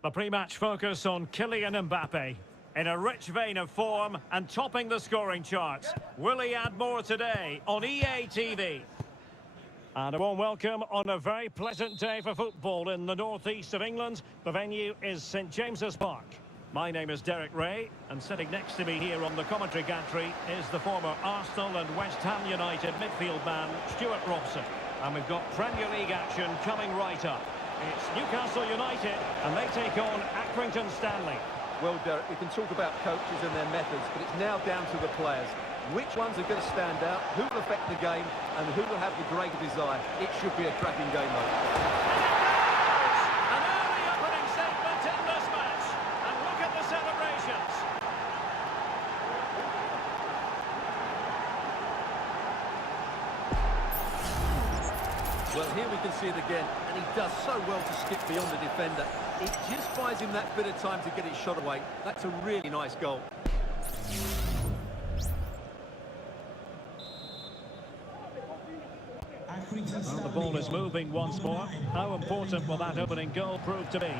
The pre-match focus on Kylian Mbappe. In a rich vein of form and topping the scoring charts. Will he add more today on EA TV? And a warm welcome on a very pleasant day for football in the northeast of England. The venue is St James's Park. My name is Derek Ray, and sitting next to me here on the commentary gantry is the former Arsenal and West Ham United midfield man, Stuart Robson. And we've got Premier League action coming right up. It's Newcastle United, and they take on Accrington Stanley. Well, Derek, we can talk about coaches and their methods, but it's now down to the players. Which ones are going to stand out, who will affect the game, and who will have the greater desire? It should be a cracking game, though. An early opening statement in this match, and look at the celebrations. Well, here we can see it again, and he does so well to skip beyond the defender. It just buys him that bit of time to get his shot away. That's a really nice goal. Well, the ball is moving once more. How important will that opening goal prove to be?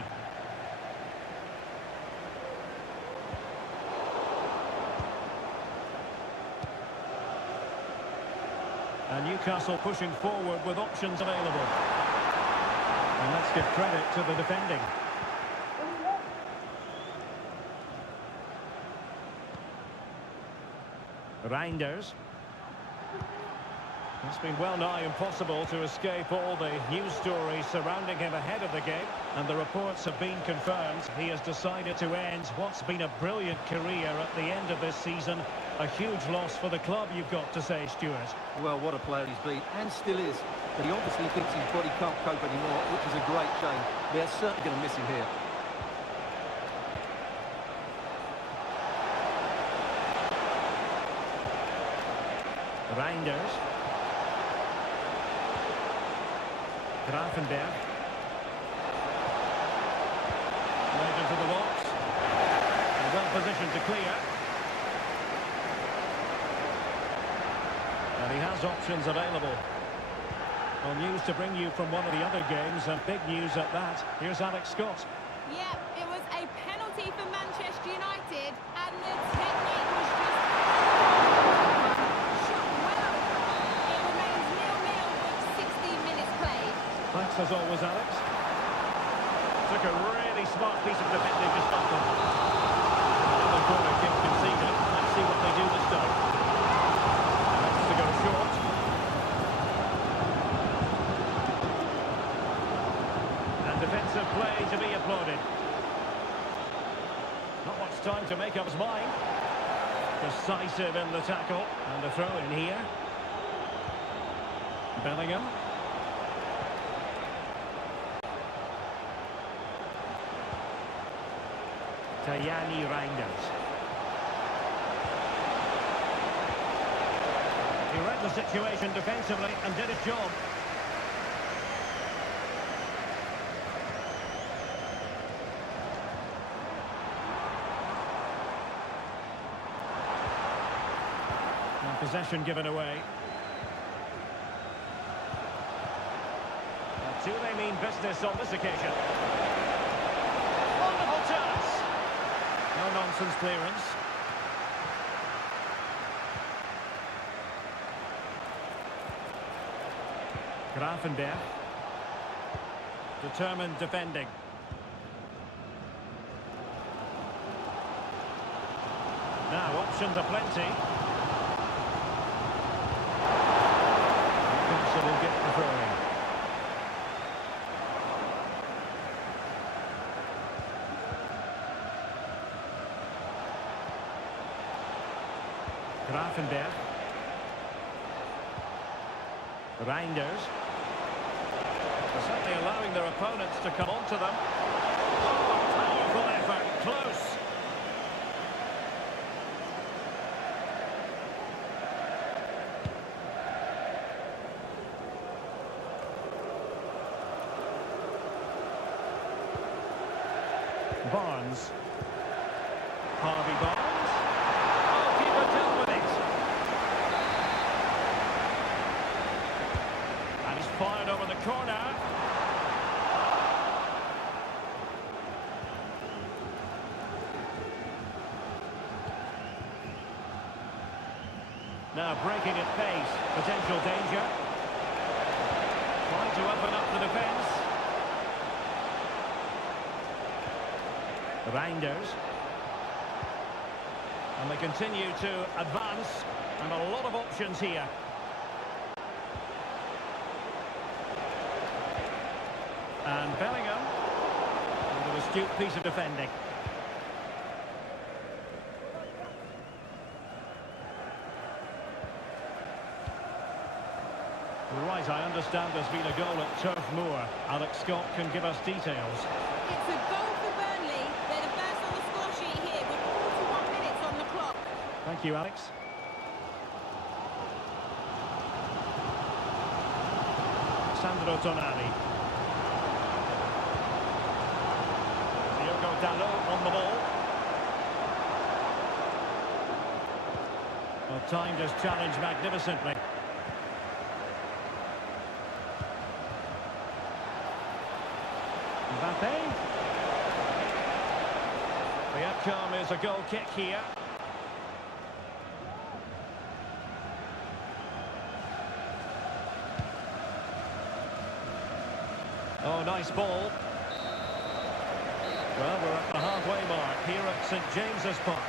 And Newcastle pushing forward with options available. And let's give credit to the defending. Reinders. It's been well nigh impossible to escape all the news stories surrounding him ahead of the game, and the reports have been confirmed. He has decided to end what's been a brilliant career at the end of this season. A huge loss for the club, you've got to say, Stuart. Well, what a player he's been, and still is. But he obviously thinks his body can't cope anymore, which is a great shame. They're certainly going to miss him here. Reinders. Grafenberg. Right into the box. And well positioned to clear. And he has options available. Well, news to bring you from one of the other games, and big news at that. Here's Alex Scott. Yeah, it was a penalty for Manchester United, and the technique was just shot well. It remains 0-0 with 16 minutes played. Thanks as always, Alex. Took a really smart piece of defending to stop them. Another corner kick conceded. Let's see what they do this time. That's to go short. And defensive play to be applauded. Not much time to make up his mind. Decisive in the tackle. And a throw in here. Bellingham. Tajani Reinders. He read the situation defensively and did his job. And possession given away. And do they mean business on this occasion? Wonderful chance! No-nonsense clearance. Grafenberg. Determined defending. Now options aplenty. So will get the throw-in. Grafenberg. Reinders. They're certainly allowing their opponents to come onto them. Oh, powerful effort, close. Barnes. Harvey Barnes. Oh, keeper dealt with it. And he's fired over the corner. Now breaking at pace. Potential danger. Trying to open up the defence. Reinders. And they continue to advance. And a lot of options here. And Bellingham. With an astute piece of defending. Right, I understand there's been a goal at Turf Moor. Alex Scott can give us details. It's a goal for Burnley. They're the first on the score sheet here with 41 minutes on the clock. Thank you, Alex. Sandro Tonali. Diogo Dalot on the ball. Well, timed his challenge magnificently. Mbappe. The outcome is a goal kick here. Oh, nice ball. Well, we're at the halfway mark here at St James's Park.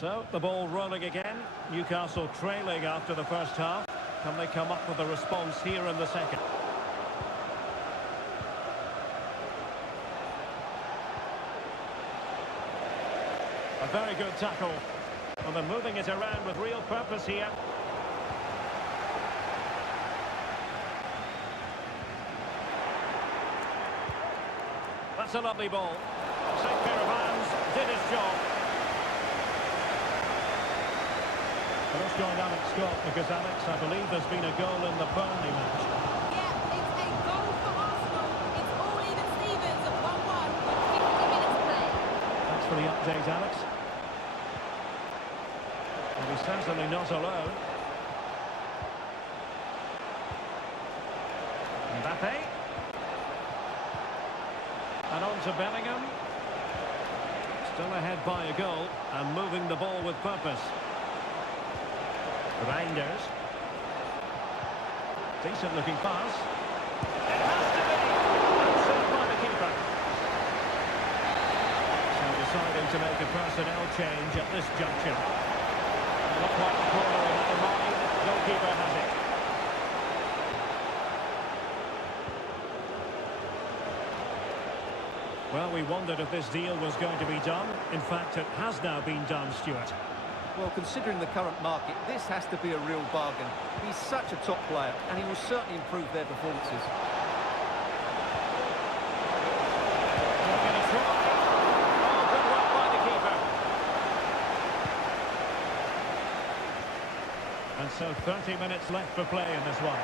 So, the ball rolling again. Newcastle trailing after the first half. Can they come up with a response here in the second? A very good tackle. And they're moving it around with real purpose here. That's a lovely ball. Safe pair of hands, did his job. Well, let's join Alex Scott because, Alex, I believe there's been a goal in the Burnley match. Yeah, it's a goal for Arsenal. It's all even Stevens at 1-1 with 50 minutes played. Thanks for the update, Alex. And he's certainly not alone. Mbappe. And on to Bellingham. Still ahead by a goal and moving the ball with purpose. Reinders. Decent looking pass. It has to be! And saved by the keeper. So deciding to make a personnel change at this juncture. Not quite the corner he had in mind. Goalkeeper has it. Well, we wondered if this deal was going to be done. In fact, it has now been done, Stuart. Well, considering the current market, this has to be a real bargain. He's such a top player, and he will certainly improve their performances. They're going to try. Oh, good work by the keeper. And So 30 minutes left for play in this one.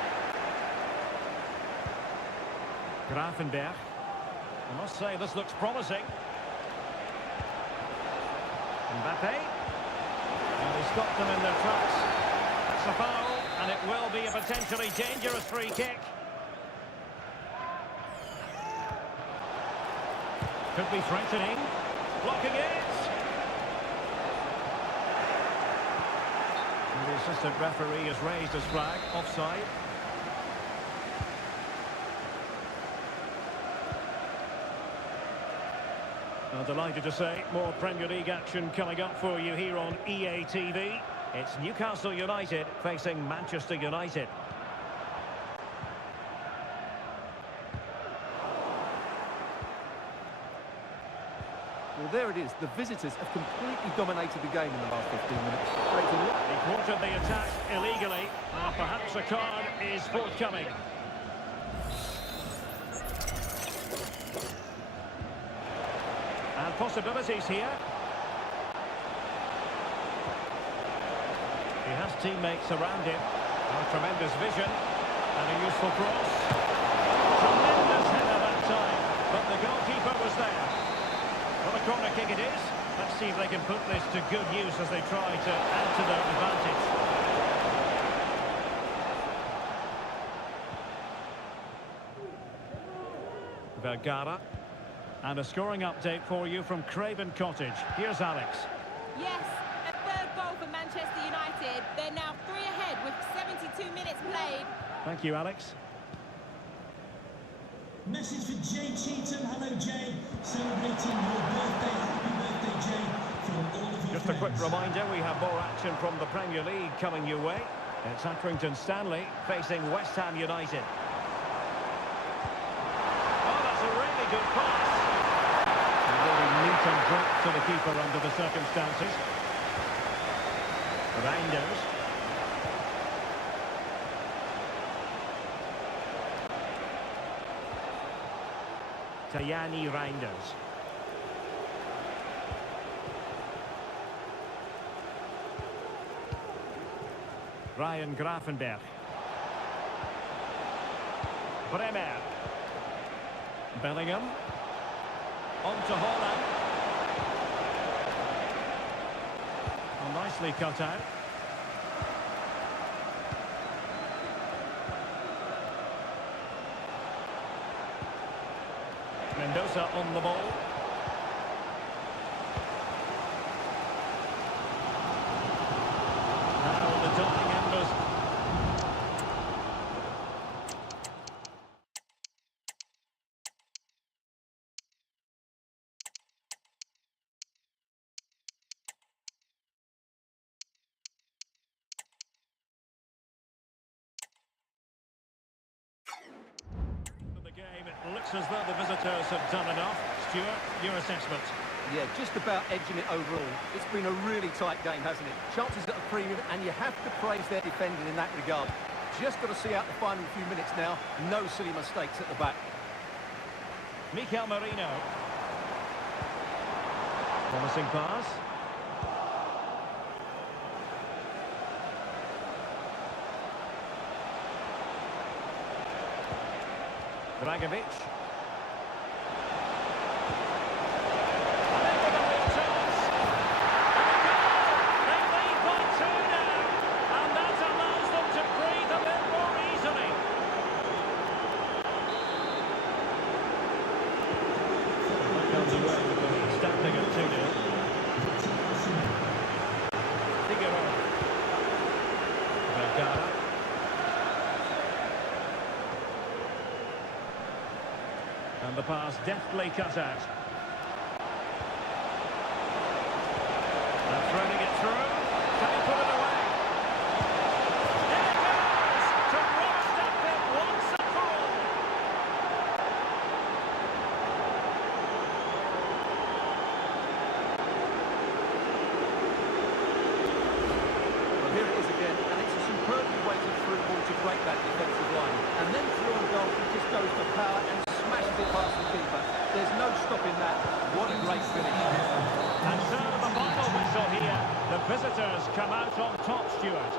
Grafenberg. I must say this looks promising. Mbappe. And he stopped them in their tracks. That's a foul, and it will be a potentially dangerous free kick. Could be threatening. Blocking it. And the assistant referee has raised his flag. Offside. I'm delighted to say more Premier League action coming up for you here on EA TV. It's Newcastle United facing Manchester United. Well, there it is. The visitors have completely dominated the game in the last 15 minutes. He quartered the attack illegally. Perhaps a card is forthcoming. And possibilities here. He has teammates around him. Tremendous vision. And a useful cross. Tremendous header that time. But the goalkeeper was there. Well, a corner kick it is. Let's see if they can put this to good use as they try to add to their advantage. Vergara. And a scoring update for you from Craven Cottage. Here's Alex. Yes, a third goal for Manchester United. They're now 3 ahead with 72 minutes played. Thank you, Alex. Message for Jay Cheatham. Hello, Jay. Celebrating your birthday. Happy birthday, Jay. From all of your Just a quick friends. reminder, we have more action from the Premier League coming your way. It's Accrington Stanley facing West Ham United. Oh, that's a really good pass. A very neat and drop to the keeper under the circumstances. Reinders. Tajani Reinders. Ryan Grafenberg. Bremer. Bellingham. On to Holland. Oh, nicely cut out. Mendoza on the ball. Now the dying embers. The game, it looks as though the visitors have done enough. Stuart, your assessment. Yeah, just about edging it overall. It's been a really tight game, hasn't it? Chances at a premium, and you have to praise their defending in that regard. Just got to see out the final few minutes now. No silly mistakes at the back. Mikel Merino. Promising pass. Dragovic. And the pass deftly cut out. And threading it through. Can he put it away? There it goes! To roll it once and for all. Well, here it is again, and it's a superbly weighted through ball to break that defensive line. And then through and goal, he just goes for power and smashes it past the keeper. There's no stopping that. What a great finish. And so the final whistle here. The visitors come out on top, Stuart.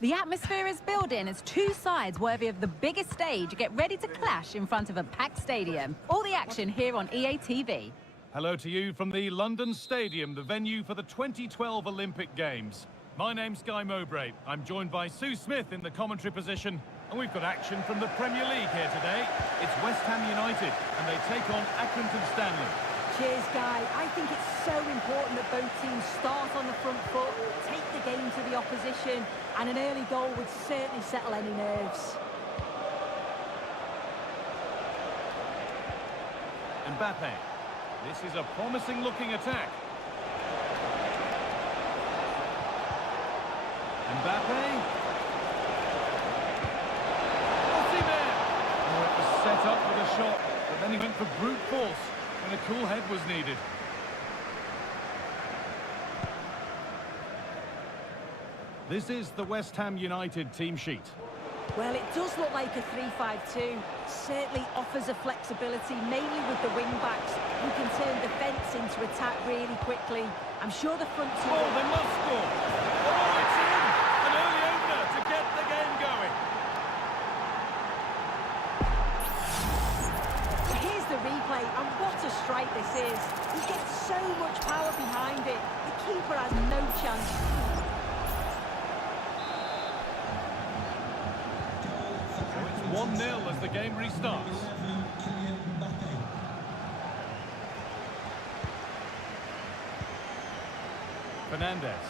The atmosphere is building as two sides worthy of the biggest stage get ready to clash in front of a packed stadium. All the action here on EA TV. Hello to you from the London Stadium, the venue for the 2012 Olympic Games. My name's Guy Mowbray. I'm joined by Sue Smith in the commentary position, and we've got action from the Premier League here today. It's West Ham United, and they take on Accrington Stanley. Cheers, Guy. I think it's so important that both teams start on the front foot, take the game to the opposition, and an early goal would certainly settle any nerves. Mbappe. This is a promising-looking attack. Mbappe. Osimhen! Oh, it was set up with a shot, but then he went for brute force when a cool head was needed. This is the West Ham United team sheet. Well, it does look like a 3-5-2. Certainly offers a flexibility, mainly with the wing-backs, who can turn defence into attack really quickly. I'm sure the front two... Oh, they must score! Oh, it's in! An early opener to get the game going. Here's the replay, and what a strike this is. He gets so much power behind it. The keeper has no chance. So it's 1-0 as the game restarts. Fernandez.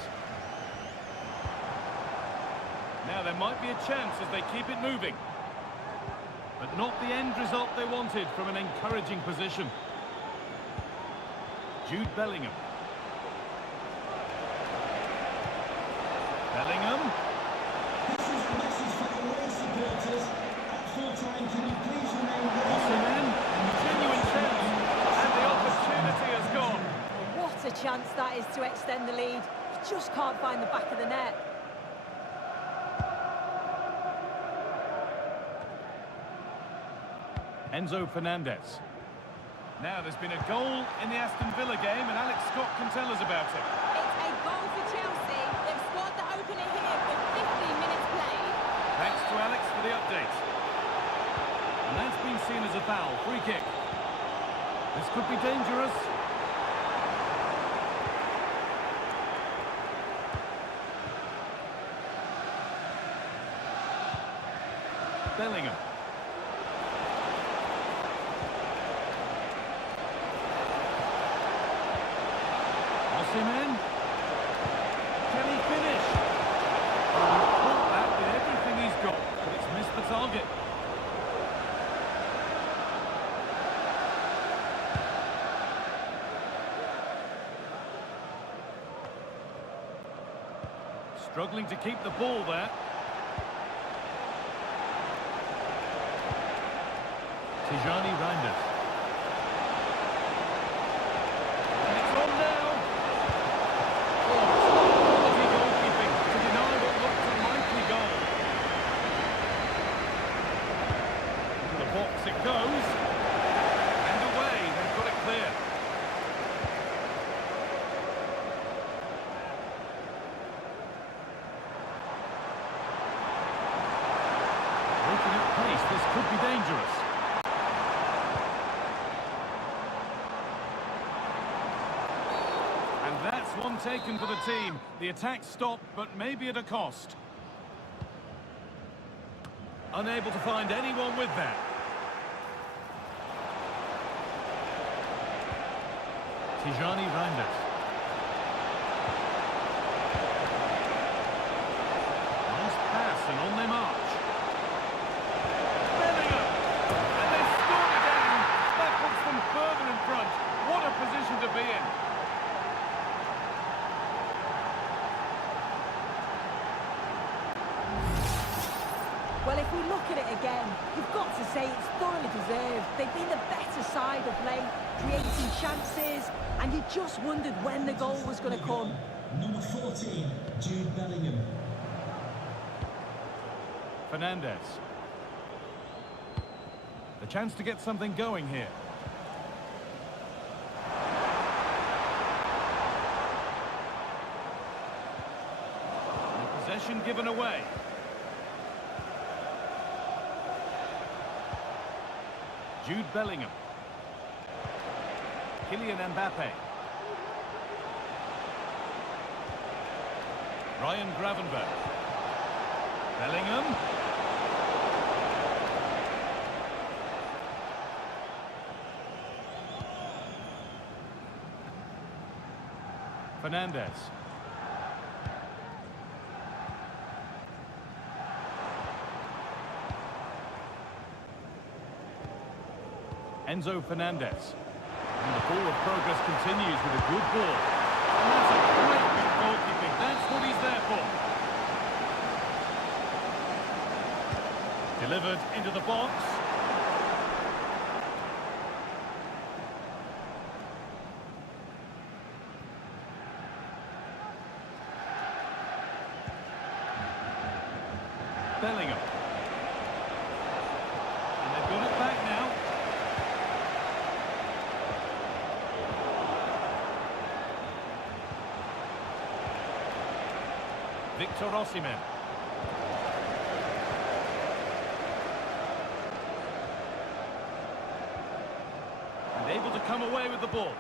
Now there might be a chance as they keep it moving. But not the end result they wanted from an encouraging position. Jude Bellingham. Bellingham. This is the message for the away supporters. At full time, can you please remain ready? Osimhen. Genuine chance. And the opportunity has gone. What a chance that is to extend the lead. He just can't find the back of the net. Enzo Fernandez. Now there's been a goal in the Aston Villa game and Alex Scott can tell us about it. It's a goal for Chelsea. They've scored the opener here with 15 minutes played. Thanks to Alex for the update. And that's been seen as a foul. Free kick. This could be dangerous. Bellingham. Osimhen. Can he finish? Oh, he caught that with everything he's got, but it's missed the target. Struggling to keep the ball there. Tijani Reinders. And it's on now. Oh, quality goalkeeping to deny what looked a likely goal. Into the box it goes. And away, they've got it clear. Breaking at pace, this could be dangerous. And that's one taken for the team. The attack stopped, but maybe at a cost. Unable to find anyone with that. Tijani Reinders. Nice pass and on their march. Bellingham! And they score again! That puts them further in front. What a position to be in. Well, if we look at it again, you've got to say it's thoroughly deserved. They've been the better side of late, creating chances, and you just wondered when the goal was going to come. Number 14, Jude Bellingham. Fernandez. The chance to get something going here. And possession given away. Jude Bellingham. Kylian Mbappe. Ryan Gravenberch. Bellingham. Fernandez. Enzo Fernandez. And the ball of progress continues with a good ball. And that's a great bit of goalkeeping. That's what he's there for. Delivered into the box. Bellingham. And they've got it back now. Victor Osimhen. And able to come away with the ball.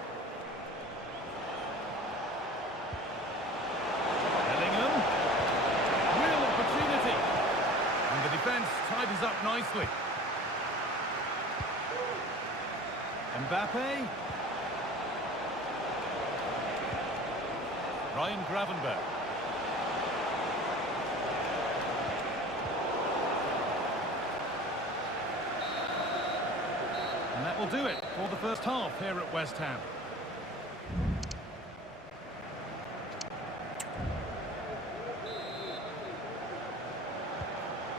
Bellingham. Real opportunity. And the defence tidies up nicely. Mbappe. Ryan Gravenberch. And that will do it for the first half here at West Ham.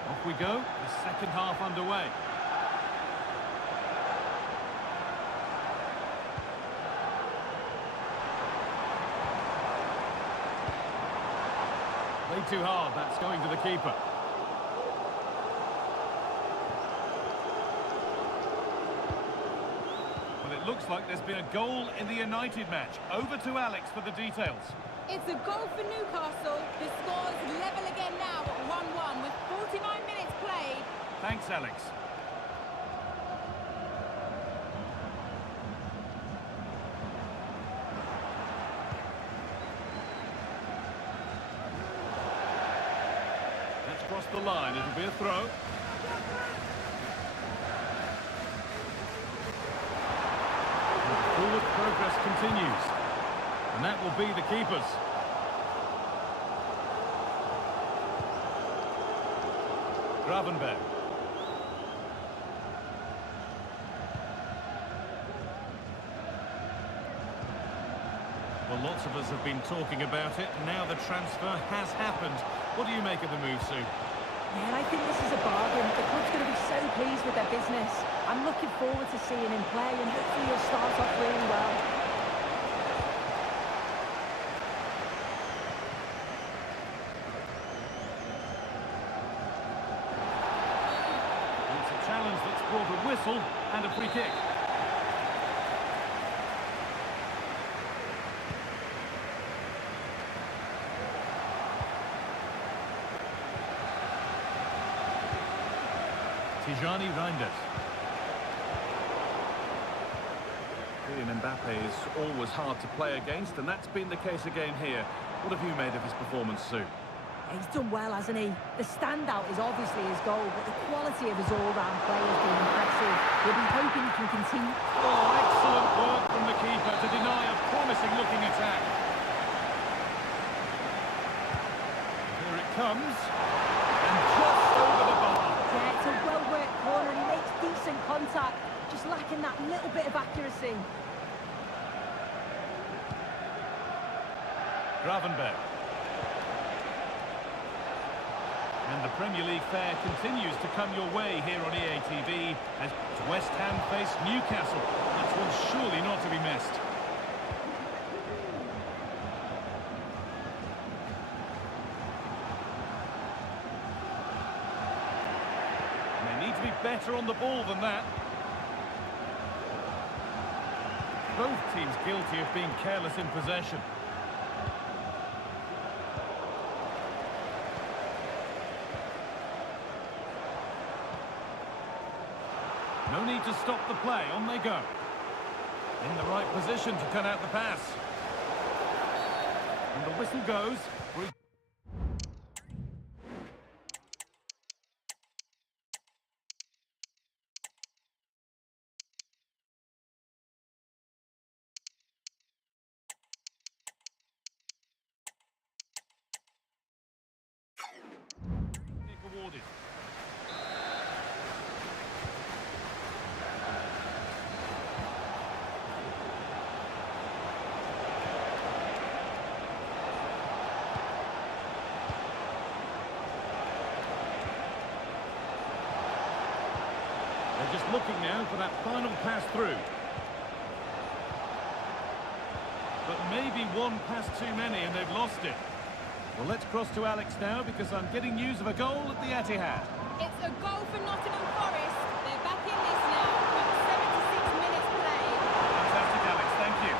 Off we go, the second half underway. Played too hard, that's going to the keeper. Well, it looks like there's been a goal in the United match. Over to Alex for the details. It's a goal for Newcastle. The score's level again now at 1-1 with 49 minutes played. Thanks, Alex. That's crossed the line. It'll be a throw. Forward progress continues. And that will be the keepers. Gravenberch. Well, lots of us have been talking about it. Now the transfer has happened. What do you make of the move, Sue? Yeah, I think this is a bargain. The club's going to be so pleased with their business. I'm looking forward to seeing him play, and hopefully he'll start off really well. It's a challenge that's brought a whistle and a free kick. Tijani Reinders. Kylian Mbappe is always hard to play against, and that's been the case again here. What have you made of his performance, Sue? He's done well, hasn't he? The standout is obviously his goal, but the quality of his all-round play has been impressive. We'll be hoping he can continue. Oh, excellent work from the keeper to deny a comes. And just over the bar. Yeah, it's a well-worked corner and he makes decent contact, just lacking that little bit of accuracy. Gravenberg. And the Premier League fare continues to come your way here on EA TV as West Ham face Newcastle. That's one surely not to be missed. And they need to be better on the ball than that. Both teams guilty of being careless in possession. No need to stop the play, on they go. In the right position to cut out the pass. And the whistle goes. Awarded. They're just looking now for that final pass through. But maybe one pass too many and they've lost it. Well, let's cross to Alex now because I'm getting news of a goal at the Etihad. It's a goal for Nottingham Forest. They're back in this now with 76 minutes played. Fantastic, Alex, thank you.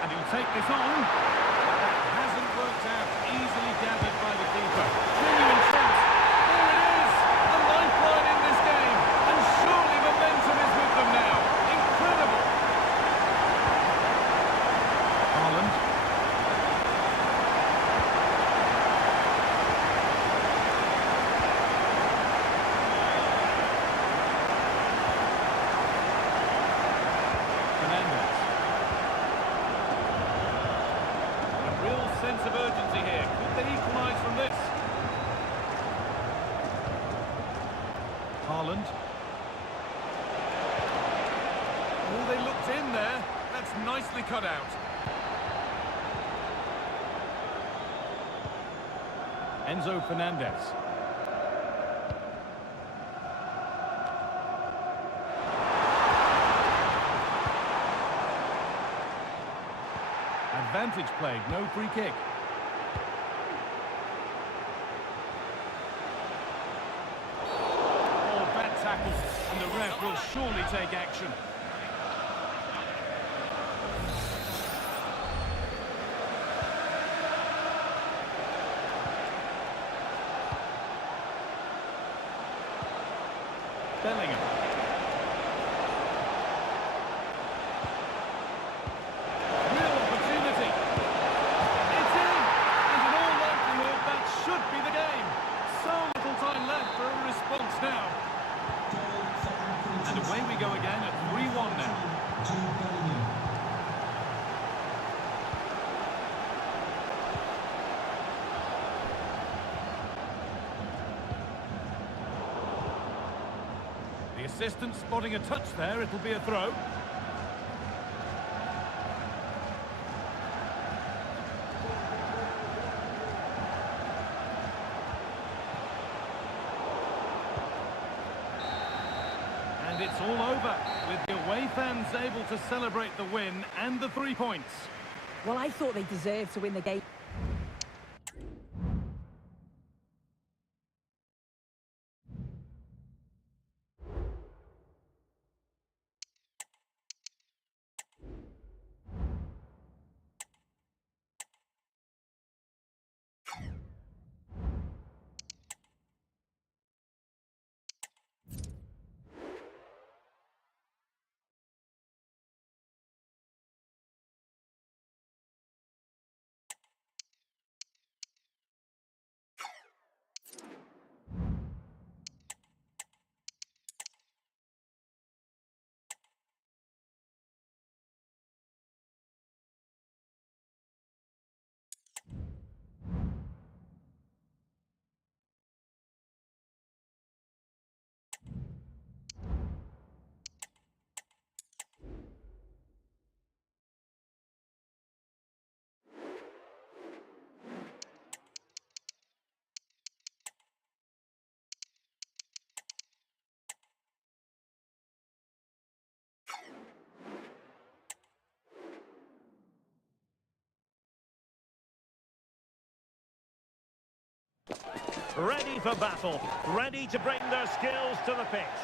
And he'll take this on. That hasn't worked out. Easily gathered by the keeper. Genuine chance. There it is! A lifeline in this game. And surely momentum is with them now. Incredible! Haaland. Sense of urgency here. Could they equalise from this? Haaland. Oh, they looked in there. That's nicely cut out. Enzo Fernandez. Advantage played, no free kick. Oh, bad tackle, and the ref will surely take action. Bellingham. Now. And away we go again at 3-1 now. The assistant spotting a touch there, it'll be a throw. And it's all over, with the away fans able to celebrate the win and the 3 points. Well, I thought they deserved to win the game. ready for battle, ready to bring their skills to the pitch.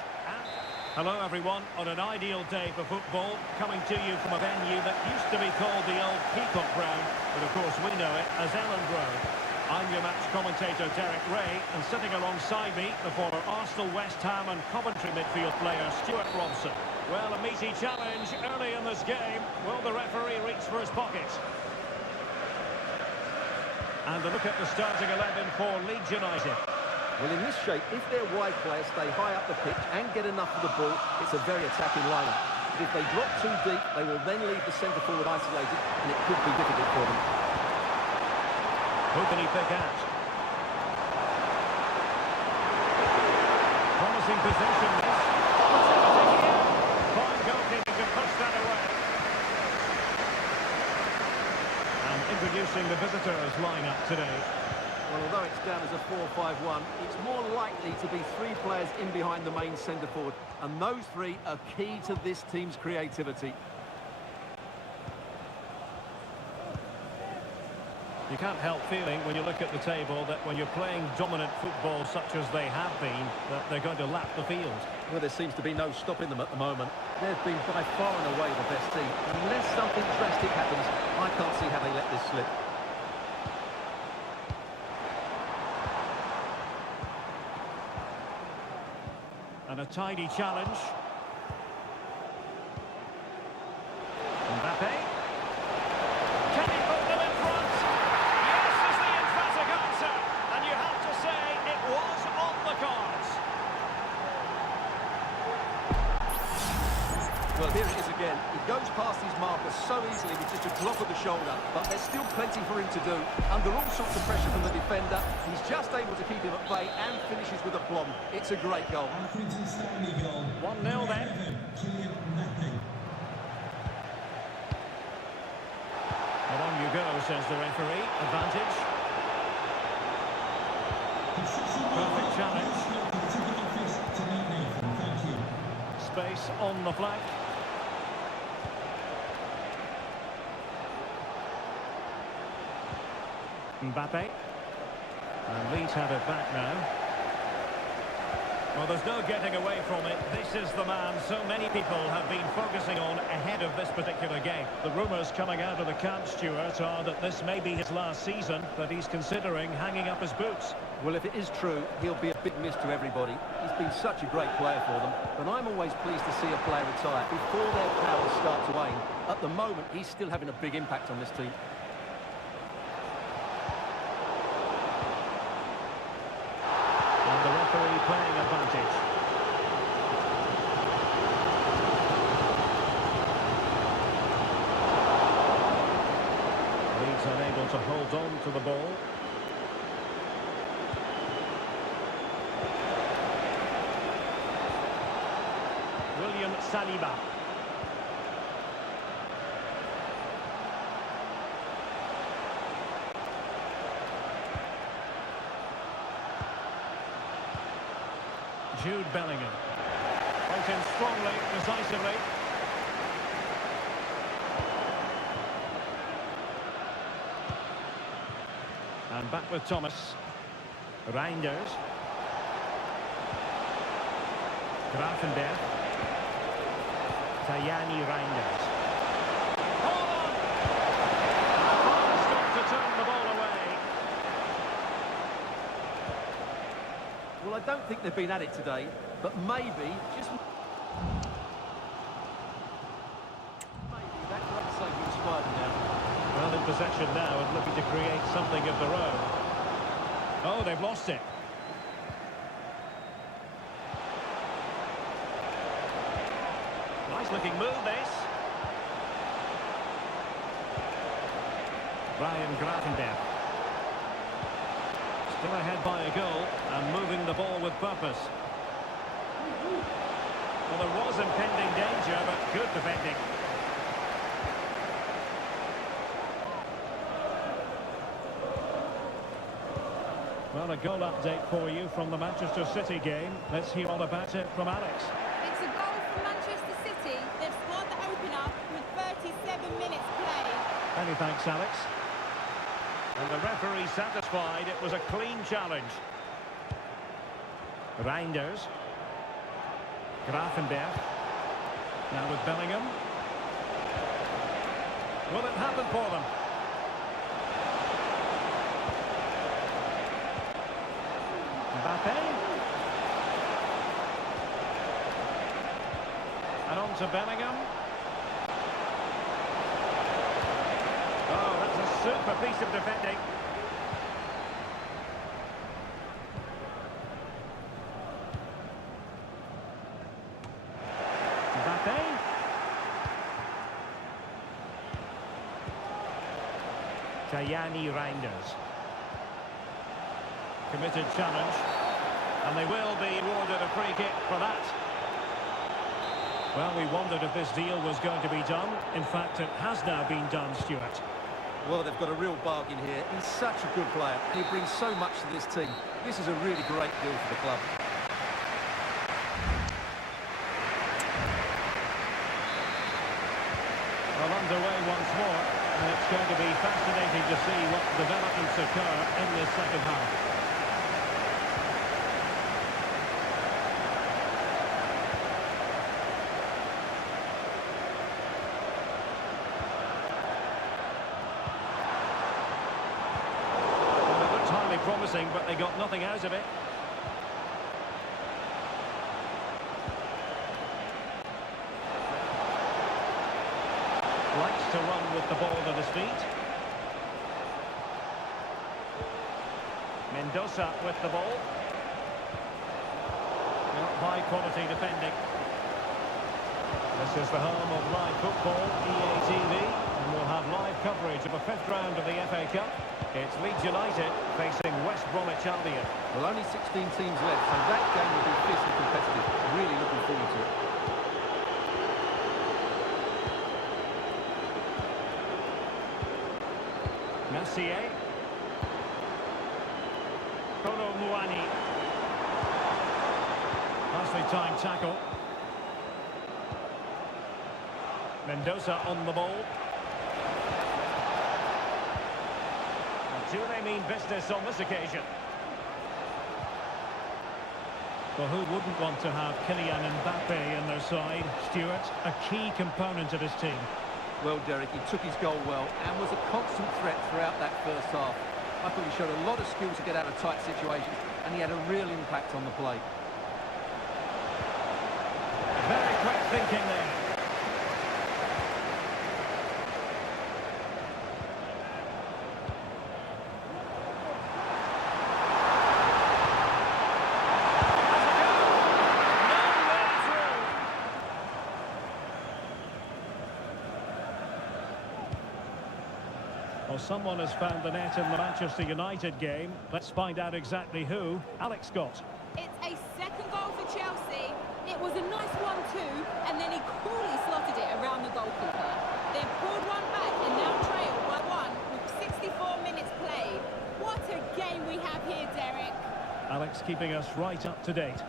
Hello everyone, on an ideal day for football, coming to you from a venue that used to be called the old Peacock Ground, but of course we know it as Elland Road. I'm your match commentator Derek Ray, and sitting alongside me, the former Arsenal, West Ham and Coventry midfield player Stuart Robson. Well, a meaty challenge early in this game. Will the referee reach for his pocket? And a look at the starting 11 for Leeds United. Well, in this shape, if their wide players stay high up the pitch and get enough of the ball, it's a very attacking lineup. But if they drop too deep, they will then leave the centre forward isolated, and it could be difficult for them. Who can he pick out? Promising possession. Opportunity here. Fine goalkeeper can push that away. And introducing the visitors lineup today. Well, although it's down as a 4-5-1, it's more likely to be three players in behind the main centre forward, and those three are key to this team's creativity. You can't help feeling when you look at the table that when you're playing dominant football such as they have been, that they're going to lap the field. Well, there seems to be no stopping them at the moment. They've been by far and away the best team. Unless something drastic happens, I can't see how they let this slip. And a tidy challenge. Mbappe. Can he put them in front? Yes is the emphatic answer. And you have to say it was on the cards. Well, here it is again. He goes past his marker so easily with just a drop of the shoulder, but there's still plenty for him to do. Under all sorts of pressure from the defender, he's just able to keep him at bay and finishes with aplomb. It's a great goal. Accrington Stanley goal. 1-0 then. Well, on you go, says the referee. Advantage. Perfect challenge. Space on the flank. Mbappe. And Leeds have it back now. Well, there's no getting away from it. This is the man so many people have been focusing on ahead of this particular game. The rumours coming out of the camp, Stuart, are that this may be his last season, but he's considering hanging up his boots. Well, if it is true, he'll be a big miss to everybody. He's been such a great player for them, but I'm always pleased to see a player retire before their powers start to wane. At the moment, he's still having a big impact on this team. And the referee playing advantage. Leeds unable to hold on to the ball. William Saliba. Jude Bellingham. Went in strongly, decisively. And back with Thomas. Reinders. Grafenberg. Tajani Reinders. To turn the ball away. Well, I don't think they've been at it today, but maybe, just maybe that great save inspired them now. Well, in possession now and looking to create something of their own. Oh, they've lost it. Nice looking move, this. Ryan Grafenberg. Still ahead by a goal and moving the ball with purpose. Well, there was impending danger, but good defending. Well, a goal update for you from the Manchester City game. Let's hear all about it from Alex. It's a goal for Manchester City. They've scored the opener with 37 minutes played. Many thanks, Alex. And the referee satisfied it was a clean challenge. Reinders. Grafenberg. Now with Bellingham. Will it happen for them? Mbappe. And on to Bellingham. Oh, that's a super piece of defending. Mbappe. Tajani Reinders. Committed challenge. And they will be awarded a free kick for that. Well, we wondered if this deal was going to be done. In fact, it has now been done, Stuart. Well, they've got a real bargain here. He's such a good player. He brings so much to this team. This is a really great deal for the club. Well, underway once more, and it's going to be fascinating to see what developments occur in this second half. Well, it looked highly promising, but they got nothing out of it. Likes to run with the ball at his feet. Mendoza with the ball. Well, high quality defending. This is the home of live football, EA TV, and we'll have live coverage of a fifth round of the FA Cup. It's Leeds United facing West Bromwich Albion. Well, only 16 teams left, so that game will be fiercely competitive. Really looking forward to it. Messier. Kolo Muani. Nicely timed tackle. Mendoza on the ball. And do they mean business on this occasion? Well, who wouldn't want to have Kylian Mbappe in their side? Stuart, a key component of his team. Well, Derek, he took his goal well and was a constant threat throughout that first half. I thought he showed a lot of skill to get out of tight situations, and he had a real impact on the play. Very quick thinking there. Well, someone has found the net in the Manchester United game. Let's find out exactly who. Alex Scott. It's a second goal for Chelsea. It was a nice 1-2, and then he coolly slotted it around the goalkeeper. They've pulled one back and now trail by 1 with 64 minutes played. What a game we have here, Derek. Alex keeping us right up to date.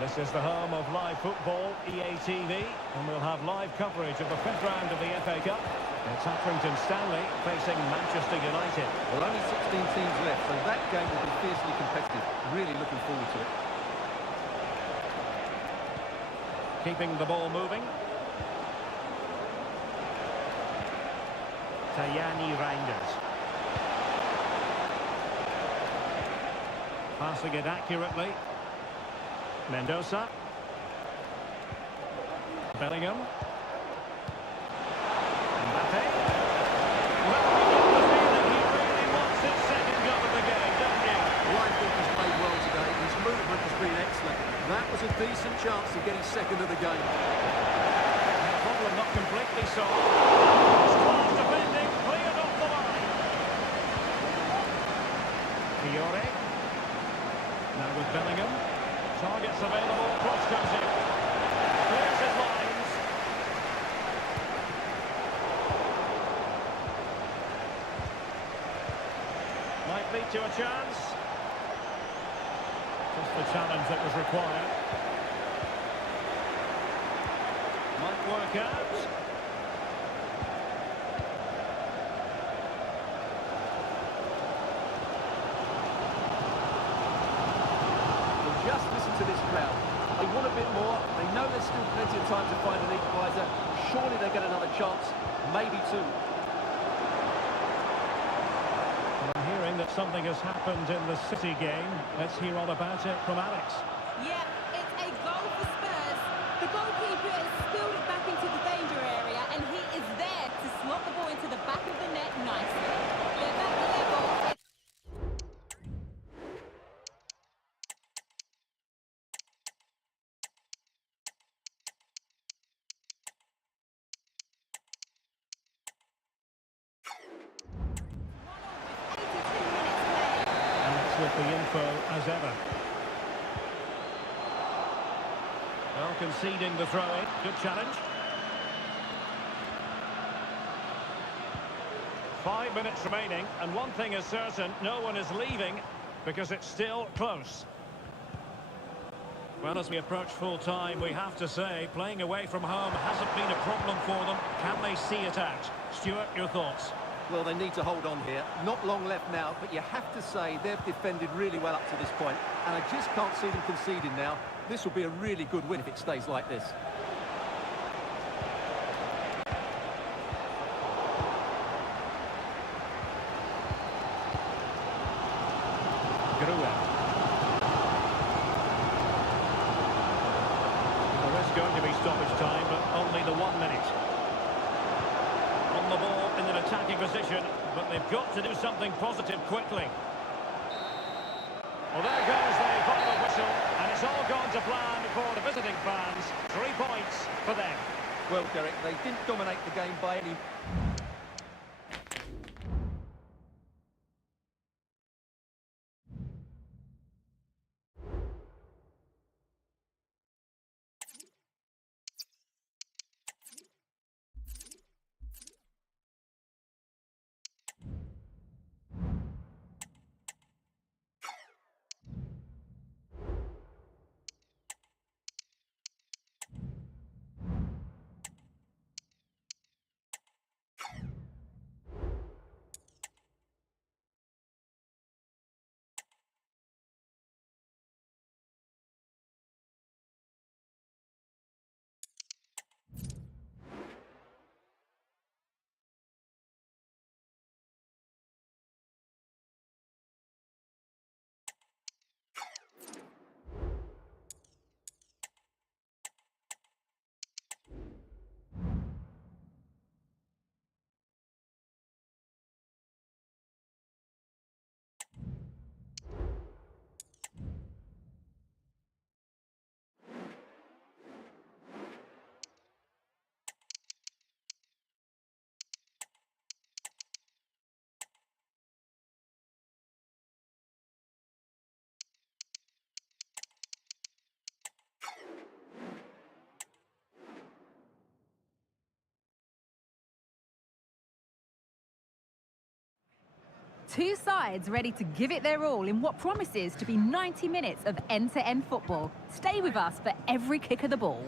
This is the home of live football, EA TV, and we'll have live coverage of the fifth round of the FA Cup. It's Accrington Stanley facing Manchester United. Well, only 16 teams left, so that game will be fiercely competitive. Really looking forward to it. Keeping the ball moving. Tajani Reinders. Passing it accurately. Mendoza. Bellingham. Mbappe. Well, we get the feeling he really wants his second goal of the game, don't you? Well, I think he's played well today. His movement has been excellent. That was a decent chance to get his second of the game. Problem not completely solved. Strong defending, cleared off the line. Fiore. Now with Bellingham. Targets available, cross goes in. Clears his lines. Might lead to a chance. Just the challenge that was required. Might work out. there's still plenty of time to find an equaliser. Surely they get another chance, maybe two. I'm hearing that something has happened in the City game. Let's hear all about it from Alex. Yeah, it's a goal for Spurs. The goalkeeper has spilled it back into the danger area, and he is there to slot the ball into the back of the net nicely. They're back level. With the info as ever. Well, conceding the throw-in. Good challenge. 5 minutes remaining, and one thing is certain, no one is leaving because it's still close. Well, as we approach full time, we have to say, playing away from home hasn't been a problem for them. Can they see it out? Stuart, your thoughts? Well, they need to hold on here. Not long left now, but you have to say they've defended really well up to this point, and I just can't see them conceding now. This will be a really good win if it stays like this. Grua. There is going to be stoppage time, but only the 1 minute. On the ball in an attacking position, but they've got to do something positive quickly. Well, there goes the final whistle, and it's all gone to plan for the visiting fans. 3 points for them. Well, Derek, they didn't dominate the game by any... Two sides ready to give it their all in what promises to be 90 minutes of end-to-end football. Stay with us for every kick of the ball.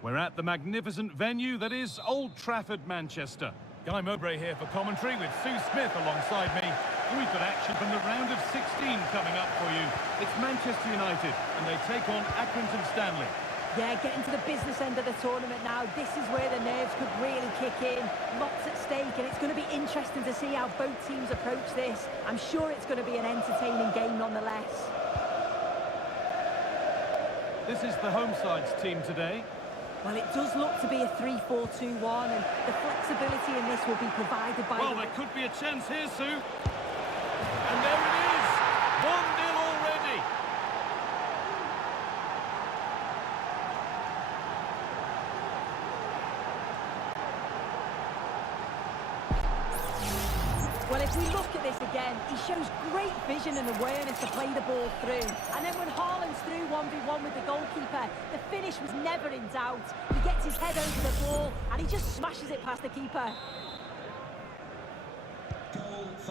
We're at the magnificent venue that is Old Trafford, Manchester. Guy Mowbray here for commentary with Sue Smith alongside me. And we've got action from the round of 16 coming up for you. It's Manchester United and they take on Accrington Stanley. Yeah, getting to the business end of the tournament now. This is where the nerves could really kick in. Lots at stake, and it's going to be interesting to see how both teams approach this. I'm sure it's going to be an entertaining game nonetheless. This is the home side's team today. Well, it does look to be a 3-4-2-1, and the flexibility in this will be provided by... Well, there could be a chance here, Sue. And there it is! 1-0 already! Well, if we look at this again, he shows great vision and awareness to play the ball through. And then when Haaland's through 1v1 with the goalkeeper, the finish was never in doubt. He gets his head over the ball and he just smashes it past the keeper.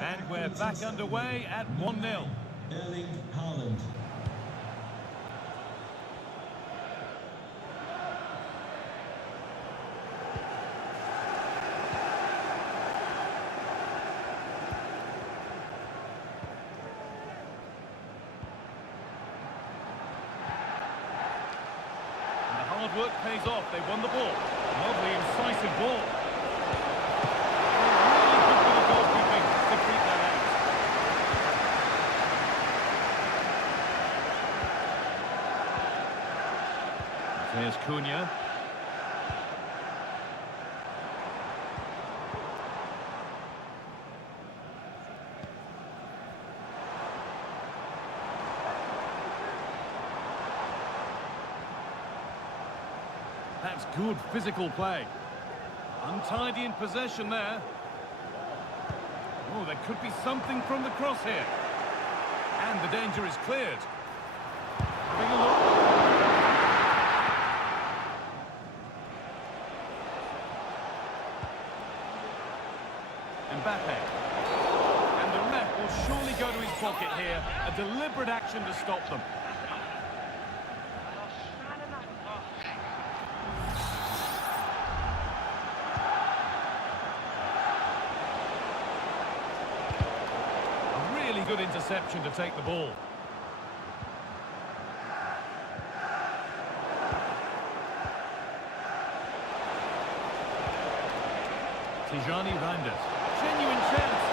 And we're back underway at 1-0. Erling Haaland. hard work pays off. They won the ball. Lovely, incisive ball. Really good bit of goalkeeping to keep that out. There's Cunha. That's good physical play. Untidy in possession there. Oh, there could be something from the cross here. And the danger is cleared. Having a look. Mbappe. And the ref will surely go to his pocket here. A deliberate action to stop them. A really good interception to take the ball. Tijani Randers. Genuine chance.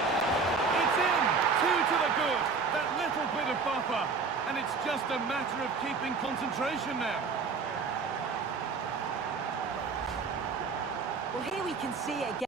It's in! 2 to the good. That little bit of buffer. And it's just a matter of keeping concentration now. Well, here we can see it again.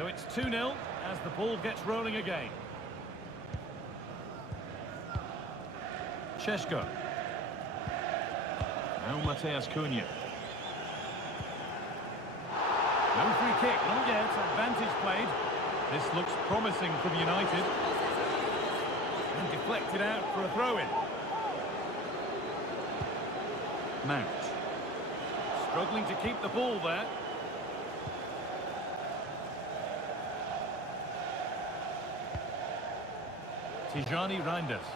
So it's 2-0 as the ball gets rolling again. Češko. Now Mateus Cunha. No free kick, not yet. Advantage played. This looks promising from United. And deflected out for a throw-in. Mount. Struggling to keep the ball there. Tijani Reinders.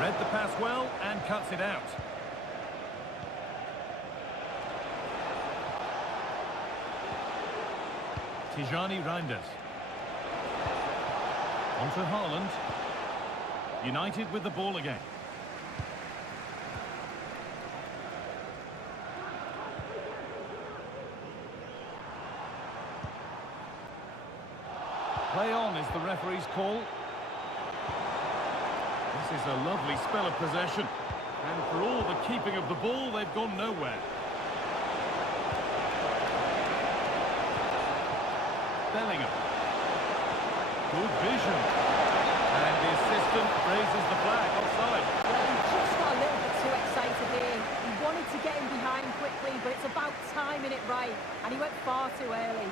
Read the pass well and cuts it out. Tijani Reinders. On to Haaland. United with the ball again. Play on is the referee's call. This is a lovely spell of possession. And for all the keeping of the ball, they've gone nowhere. Bellingham. Good vision. And the assistant raises the flag offside. Well, he just got a little bit too excited here. He wanted to get him behind quickly, but it's about timing it right. And he went far too early.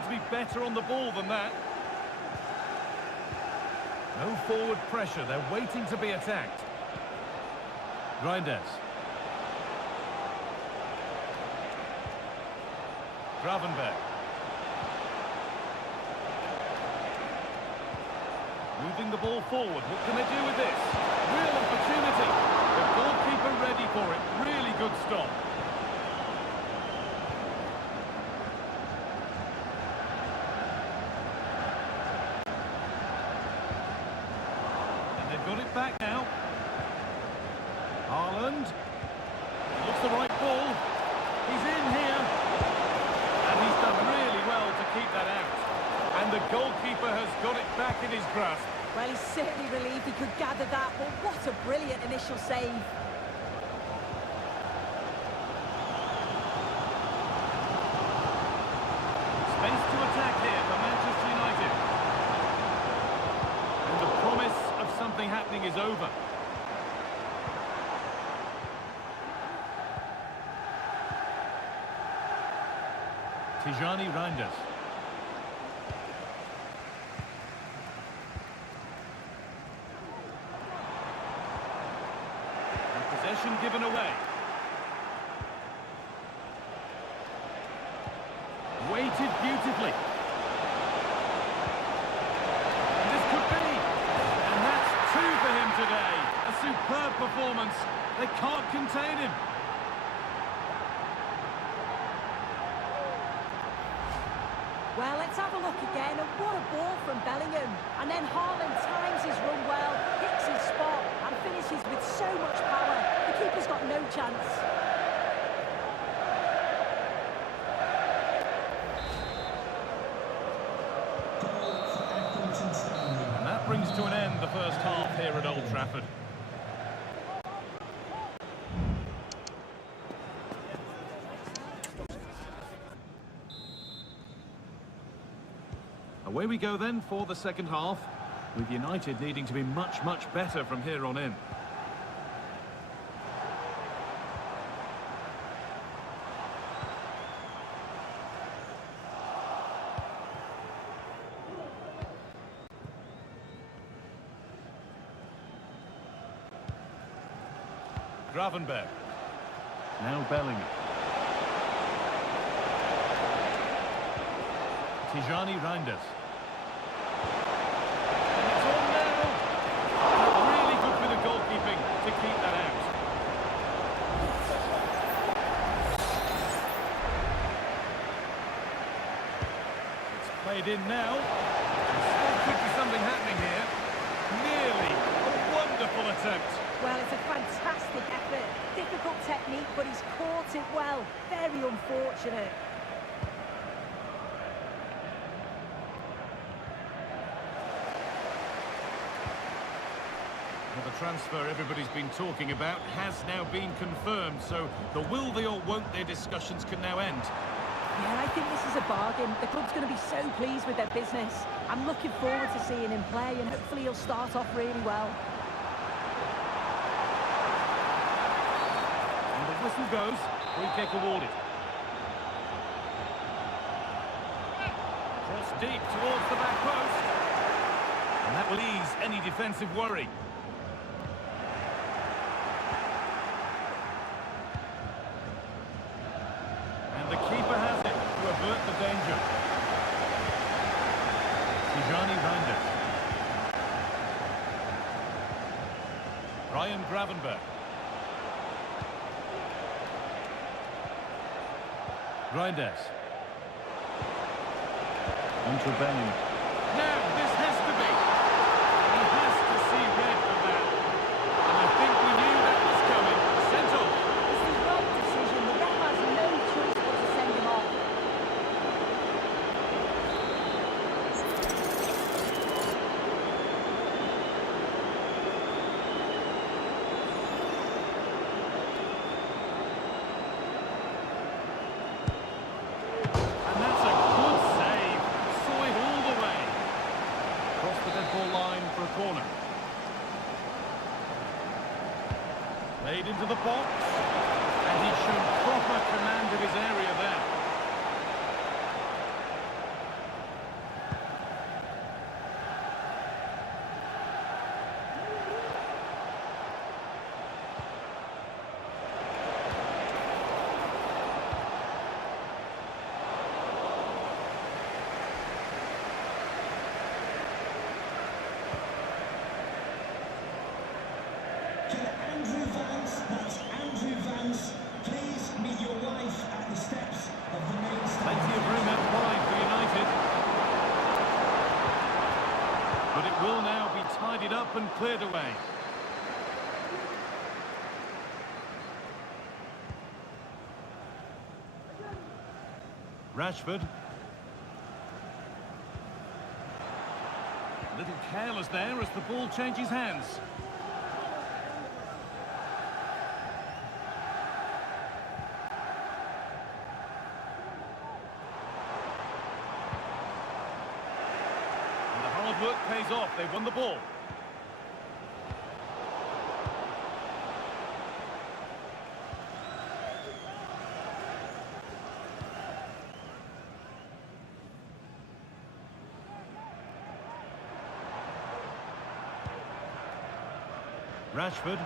To be better on the ball than that. No forward pressure, they're waiting to be attacked. Reinders. Gravenberg. Moving the ball forward, what can they do with this? Real opportunity. The goalkeeper ready for it, really good stop. Got it back now. Haaland. Looks the right ball. He's in here. And he's done really well to keep that out. And the goalkeeper has got it back in his grasp. Well, he's certainly relieved he could gather that, but what a brilliant initial save. Space to attack here for Manchester United. And the promise of something happening is over. Tijani Reinders. And possession given away. Weighted beautifully. For him today, a superb performance. They can't contain him. Well, let's have a look again, and what a ball from Bellingham. And then Haaland times his run well, hits his spot, and finishes with so much power. The keeper's got no chance. Goal for Accrington Stanley. And that brings to an end the first half here at Old Trafford. Away we go then for the second half, with United needing to be much, much better from here on in. Gravenberg. Now Bellingham. Tijani Reinders. And it's on now. Really good with the goalkeeping to keep that out. It's played in now. There could be something happening here. Nearly a wonderful attempt. Well, it's a fantastic effort. Difficult technique, but he's caught it well. Very unfortunate. Well, the transfer everybody's been talking about has now been confirmed, so the will they or won't they discussions can now end. Yeah, I think this is a bargain. The club's going to be so pleased with their business. I'm looking forward to seeing him play, and hopefully he'll start off really well. And the whistle goes, free kick awarded. Cross deep towards the back post. And that will ease any defensive worry. And the keeper has it to avert the danger. Tijani Reinders. Ryan Gravenberg. Reinders. Onto Bellingham. Now, this has to be. He has to see red for that. And I think we knew that was coming. Sent off. It's the right decision. The ref has no choice but to send him off. And that's a good save. Saw it all the way. Across the dead ball line for a corner. Played into the box. And he's shown proper command of his area there. Can Andrew Vance, that's Andrew Vance, please meet your wife at the steps of the main stand? Plenty of room out wide for United. But it will now be tidied up and cleared away. Rashford. A little careless there as the ball changes hands. And the hard work pays off. They've won the ball. Rashford.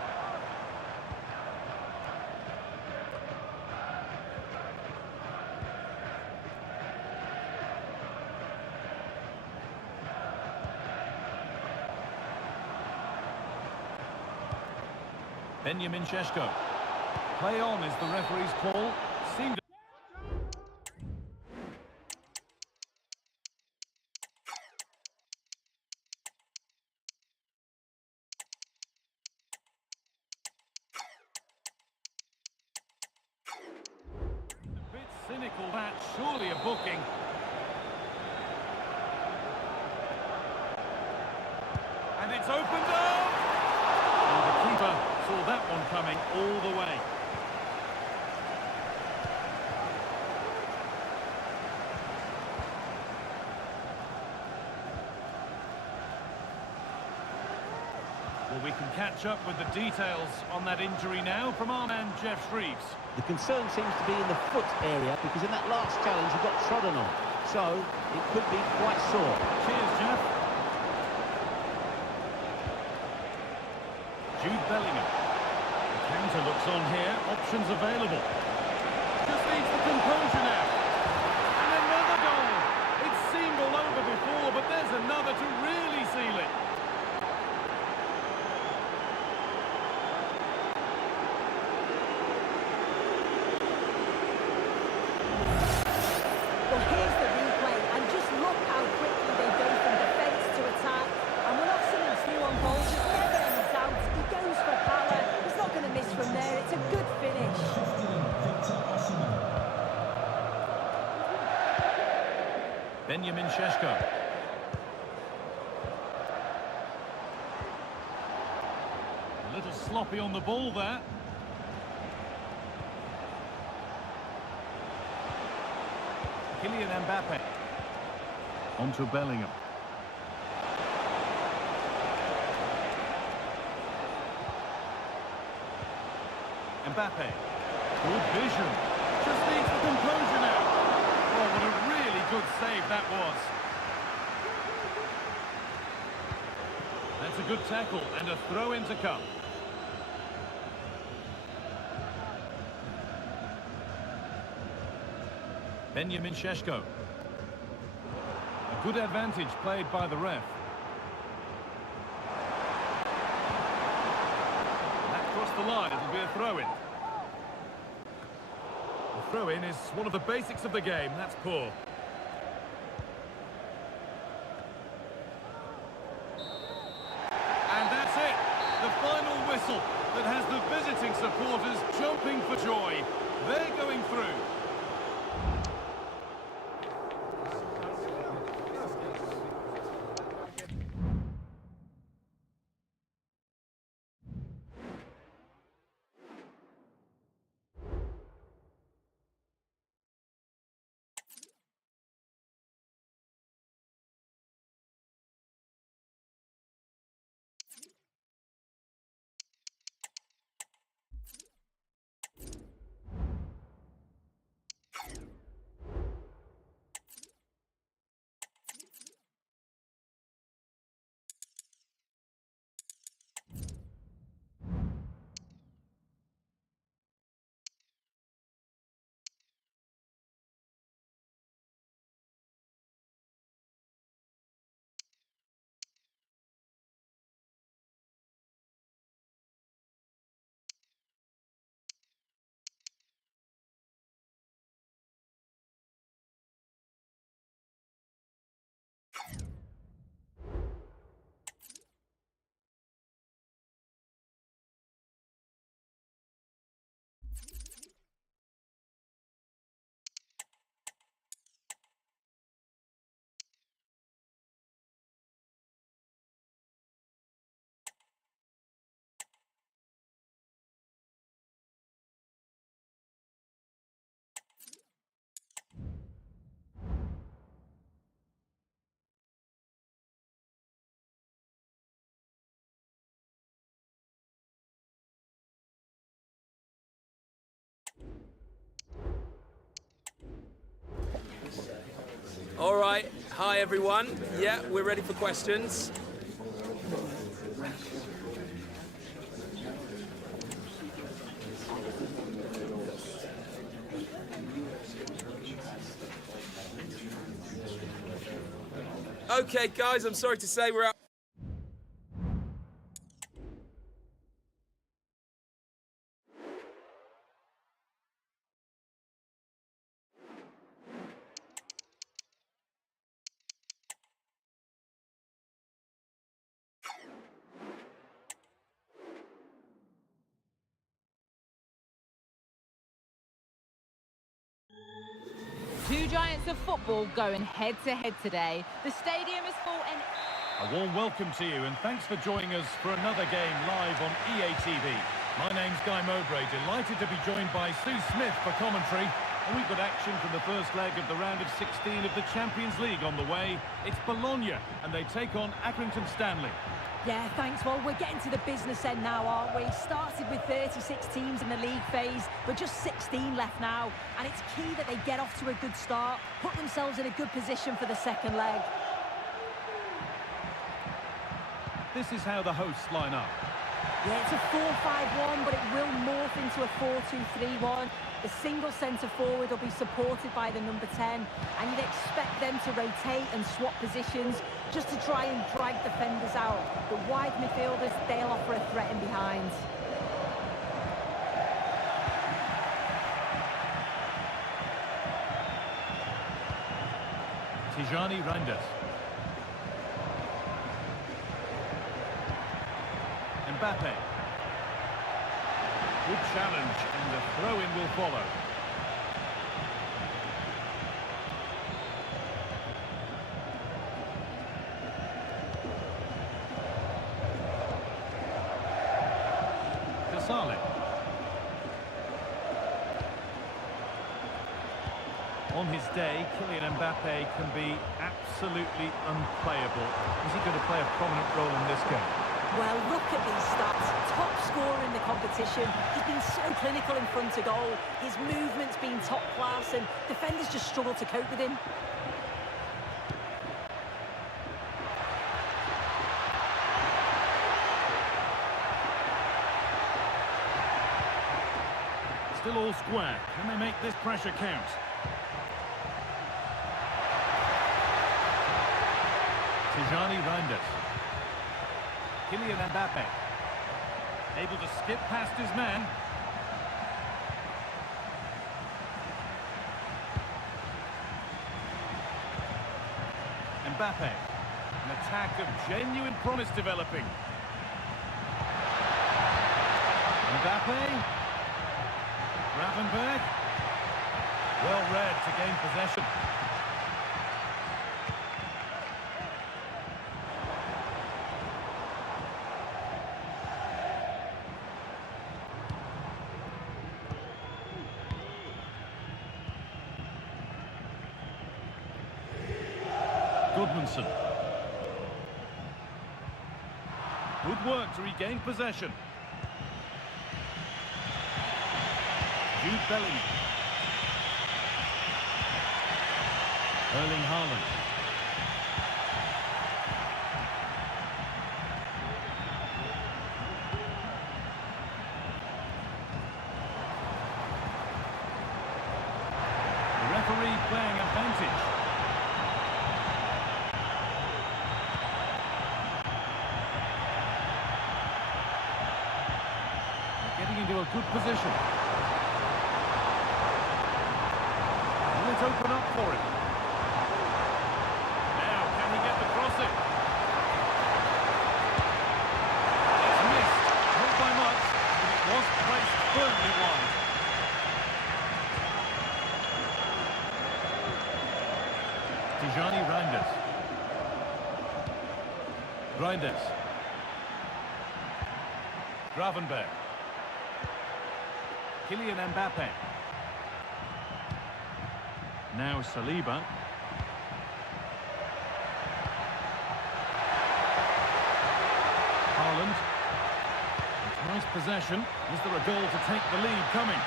Benjamin Šeško. Play on is the referee's call. Seemed a bit cynical, that surely a booking. And it's opened up. And the keeper saw that one coming all the way. Well, we can catch up with the details on that injury now from our man Jeff Shreves. The concern seems to be in the foot area because in that last challenge he got trodden on. So it could be quite sore. Cheers, Jeff. Jude Bellingham. The counter looks on here. Options available. Just needs the composure now. And another goal. It seemed all over before, but there's another to really seal it. Well, here's the replay, and just look how quickly they go from defence to attack. And we're not seeing through on goals. There's never any doubt. He goes for power. He's not going to miss from there. It's a good finish. 15, Victor Osimhen. Benjamin Šeško. A little sloppy on the ball there. Kylian Mbappe. On to Bellingham. Mbappe. Good vision. Just needs the composure now. Oh, what a really good save that was. That's a good tackle and a throw-in to come. Benjamin Šeško. A good advantage played by the ref. That crossed the line, it'll be a throw-in. The throw-in is one of the basics of the game, that's poor. And that's it, the final whistle that has the visiting supporters jumping for joy. They're going through. All right, hi everyone. Yeah, we're ready for questions. Okay, guys, I'm sorry to say we're out. Two giants of football going head-to-head today. The stadium is full and... A warm welcome to you and thanks for joining us for another game live on EA TV. My name's Guy Mowbray, delighted to be joined by Sue Smith for commentary. And we've got action from the first leg of the round of 16 of the Champions League on the way. It's Bologna and they take on Accrington Stanley. Yeah, thanks. Well, we're getting to the business end now, aren't we? Started with 36 teams in the league phase, but just 16 left now. And it's key that they get off to a good start, put themselves in a good position for the second leg. This is how the hosts line up. Yeah, it's a 4-5-1, but it will morph into a 4-2-3-1. The single centre-forward will be supported by the number 10, and you'd expect them to rotate and swap positions just to try and drag defenders out. The wide midfielders, they'll offer a threat in behind. Tijani Reinders. Mbappe. Good challenge, and the throw-in will follow. Casale. On his day, Kylian Mbappe can be absolutely unplayable. Is he going to play a prominent role in this game? Well, look at these stats. Top scorer in the competition. He's been so clinical in front of goal. His movement's been top class, and defenders just struggle to cope with him. Still all square. Can they make this pressure count? Tijani Reinders. Kylian Mbappe. Able to skip past his man. Mbappe. An attack of genuine promise developing. Mbappe. Gravenberg. Well read to gain possession. Goodmanson. Good work to regain possession. Jude Bellingham. Erling Haaland. The referee playing advantage. Getting into a good position. Let's open up for him. Now, can he get the crossing? It's missed. Not by much, but it was placed firmly wide. Tijani Reinders. Reinders. Gravenberg. Kylian Mbappe. Now Saliba. Haaland. Nice possession. Is there a goal to take the lead coming?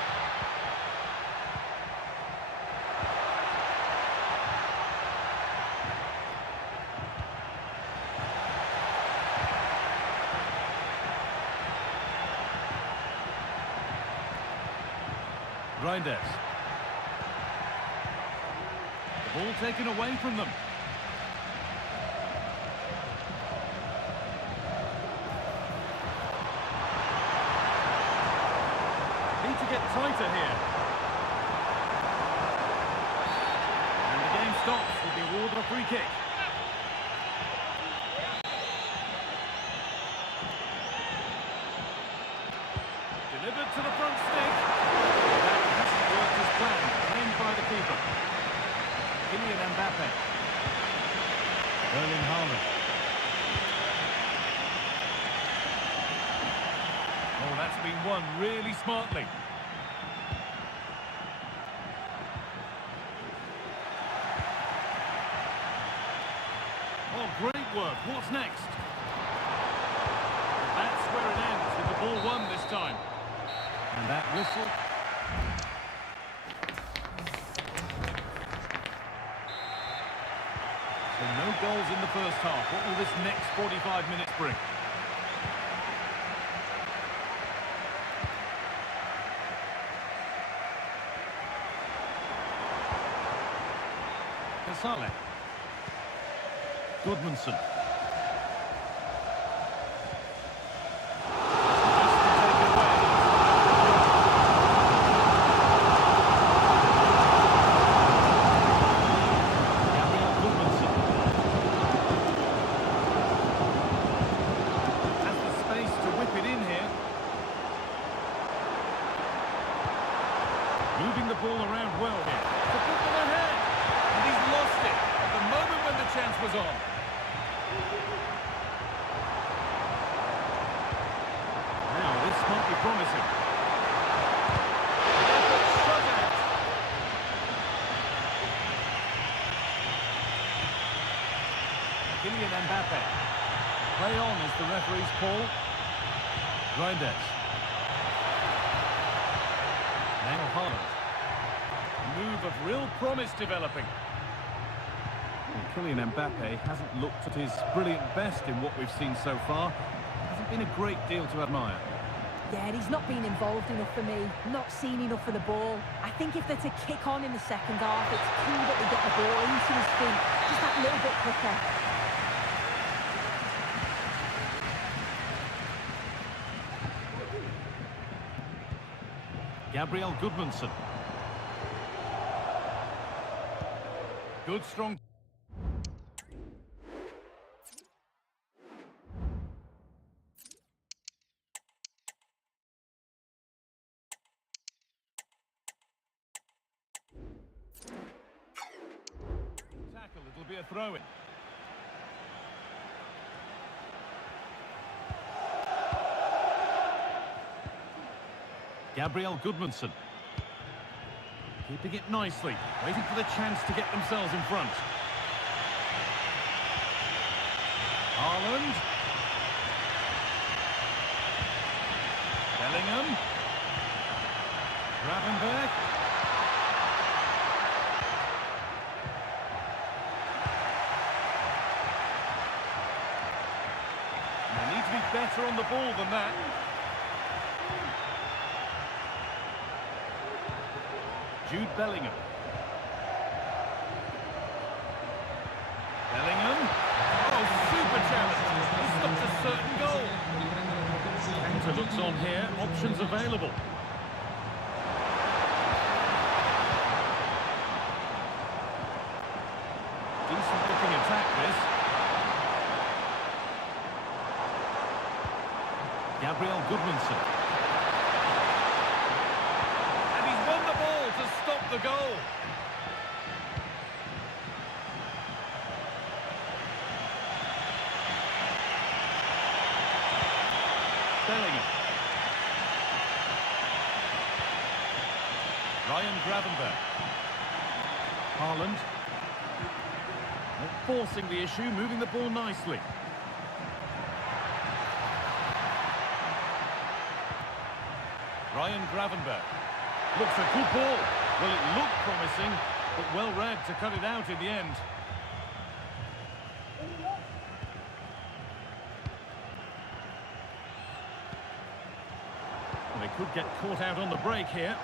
Reinders. The ball taken away from them. Need to get tighter here. And the game stops with the award of a free kick. Delivered to the front stick. That hasn't worked as planned. Claimed by the keeper. Kylian Mbappe. Erling Haaland. Oh, that's been won really smartly. Oh, great work. What's next? That's where it ends, with the ball won this time. And that whistle. So no goals in the first half. What will this next 45 minutes bring? Casale. Goodmanson. Moving the ball around well here. To put them ahead. And he's lost it at the moment when the chance was on. Mbappe. Play on is the referee's call. Reinders. Now Haaland. Move of real promise developing. And Kylian Mbappe hasn't looked at his brilliant best in what we've seen so far. Hasn't been a great deal to admire. Yeah, he's not been involved enough for me, not seen enough for the ball. I think if they're to kick on in the second half, it's key that they get the ball into his feet just that little bit quicker. Gabriel Goodmanson. Good, strong... Tackle, it'll be a throw-in. Gabriel Goodmanson. Keeping it nicely, waiting for the chance to get themselves in front. Haaland. Bellingham. Gravenberch. They need to be better on the ball than that. Jude Bellingham. Bellingham. Oh, super challenge. He stopped a certain goal. Counter looks on here. Options available. Decent looking attack, this. Gabriel Goodmanson. To stop the goal. Bellingham. Ryan Gravenberch. Haaland. Not forcing the issue, moving the ball nicely. Ryan Gravenberch. Looks a good ball. Well, it looked promising, but well read to cut it out in the end. Well, they could get caught out on the break here.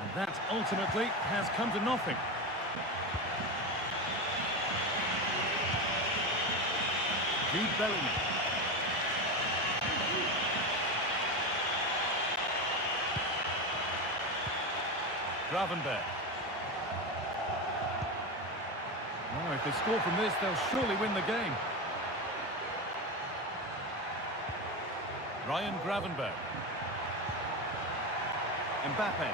And that ultimately has come to nothing. Jude Bellingham. Gravenberch. Oh, if they score from this, they'll surely win the game. Ryan Gravenberch. Mbappe.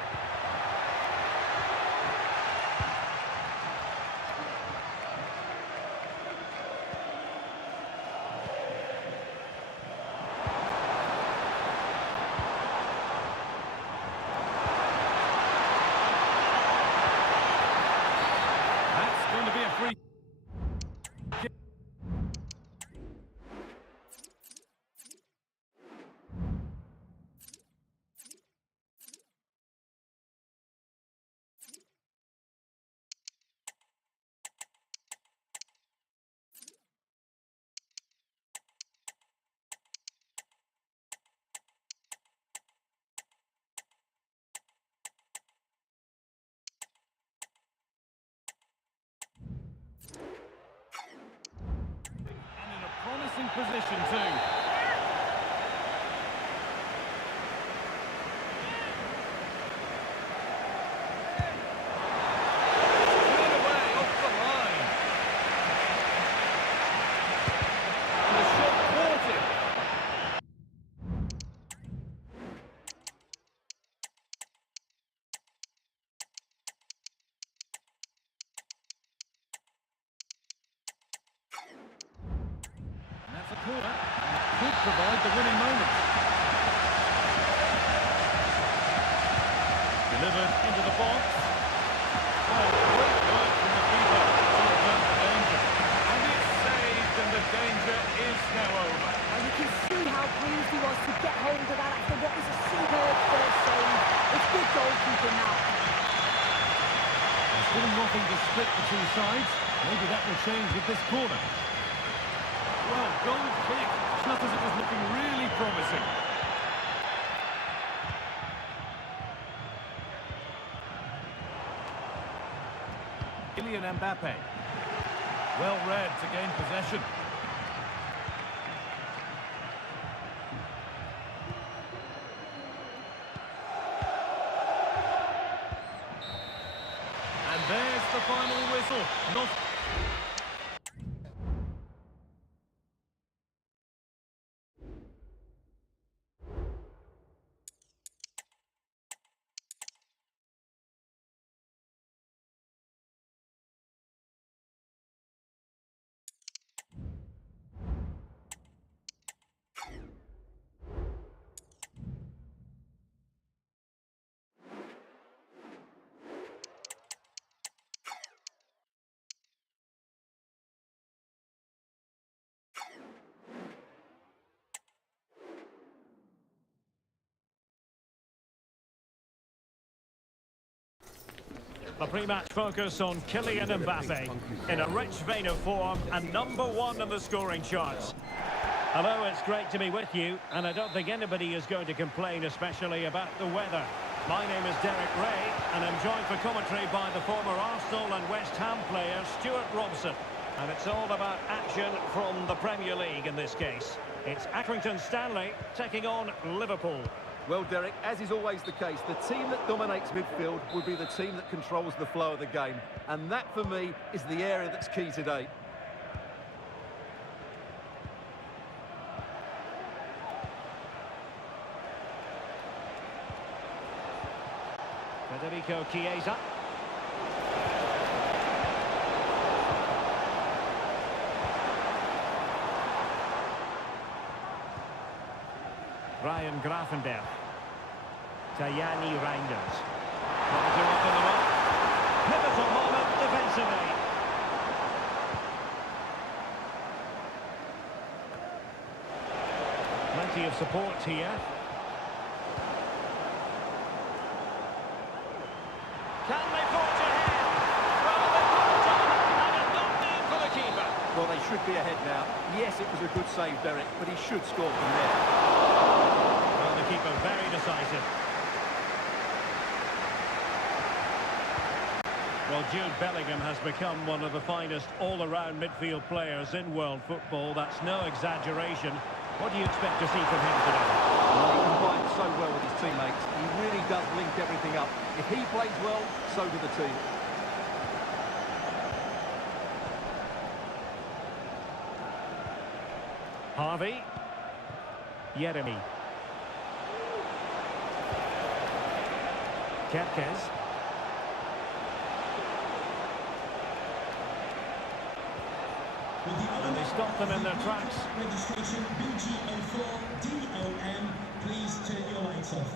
Promising position too. Cleared away off the line. And the shot thwarted. That's a corner, and it could provide the winning moment. Delivered into the box. Oh, great work from the keeper to avert the danger. And it's saved. danger is now over. And you can see how pleased he was to get hold of that after what was a superb first save. It's good goalkeeping now. There's still nothing to split the two sides. Maybe that will change with this corner. Well, goal kick. It's not as it was looking really promising. Kylian Mbappe. Well read to gain possession. And there's the final whistle. Not The pre-match focus on Kylian Mbappe in a rich vein of form and #1 in the scoring charts. Hello, it's great to be with you, and I don't think anybody is going to complain, especially about the weather. My name is Derek Ray, and I'm joined for commentary by the former Arsenal and West Ham player Stuart Robson. And it's all about action from the Premier League in this case. It's Accrington Stanley taking on Liverpool. Well, Derek, as is always the case, the team that dominates midfield will be the team that controls the flow of the game. And that, for me, is the area that's key today. Federico Chiesa. Ryan Gravenberch. Tajani Reinders. Trying to open them up. Pivotal moment defensively. Plenty of support here. Can they forge ahead? Well, they've got it done, and a knocked in for the keeper. Well, they should be ahead now. Yes, it was a good save, Derek, but he should score from there. Well, the keeper very decisive. Well, Jude Bellingham has become one of the finest all-around midfield players in world football. That's no exaggeration. What do you expect to see from him today? Well, he combines so well with his teammates. He really does link everything up. If he plays well, so do the team. Harvey. Yeremy. Kerkez. And they stop them in their tracks. Registration BG04DOM. Please turn your lights off.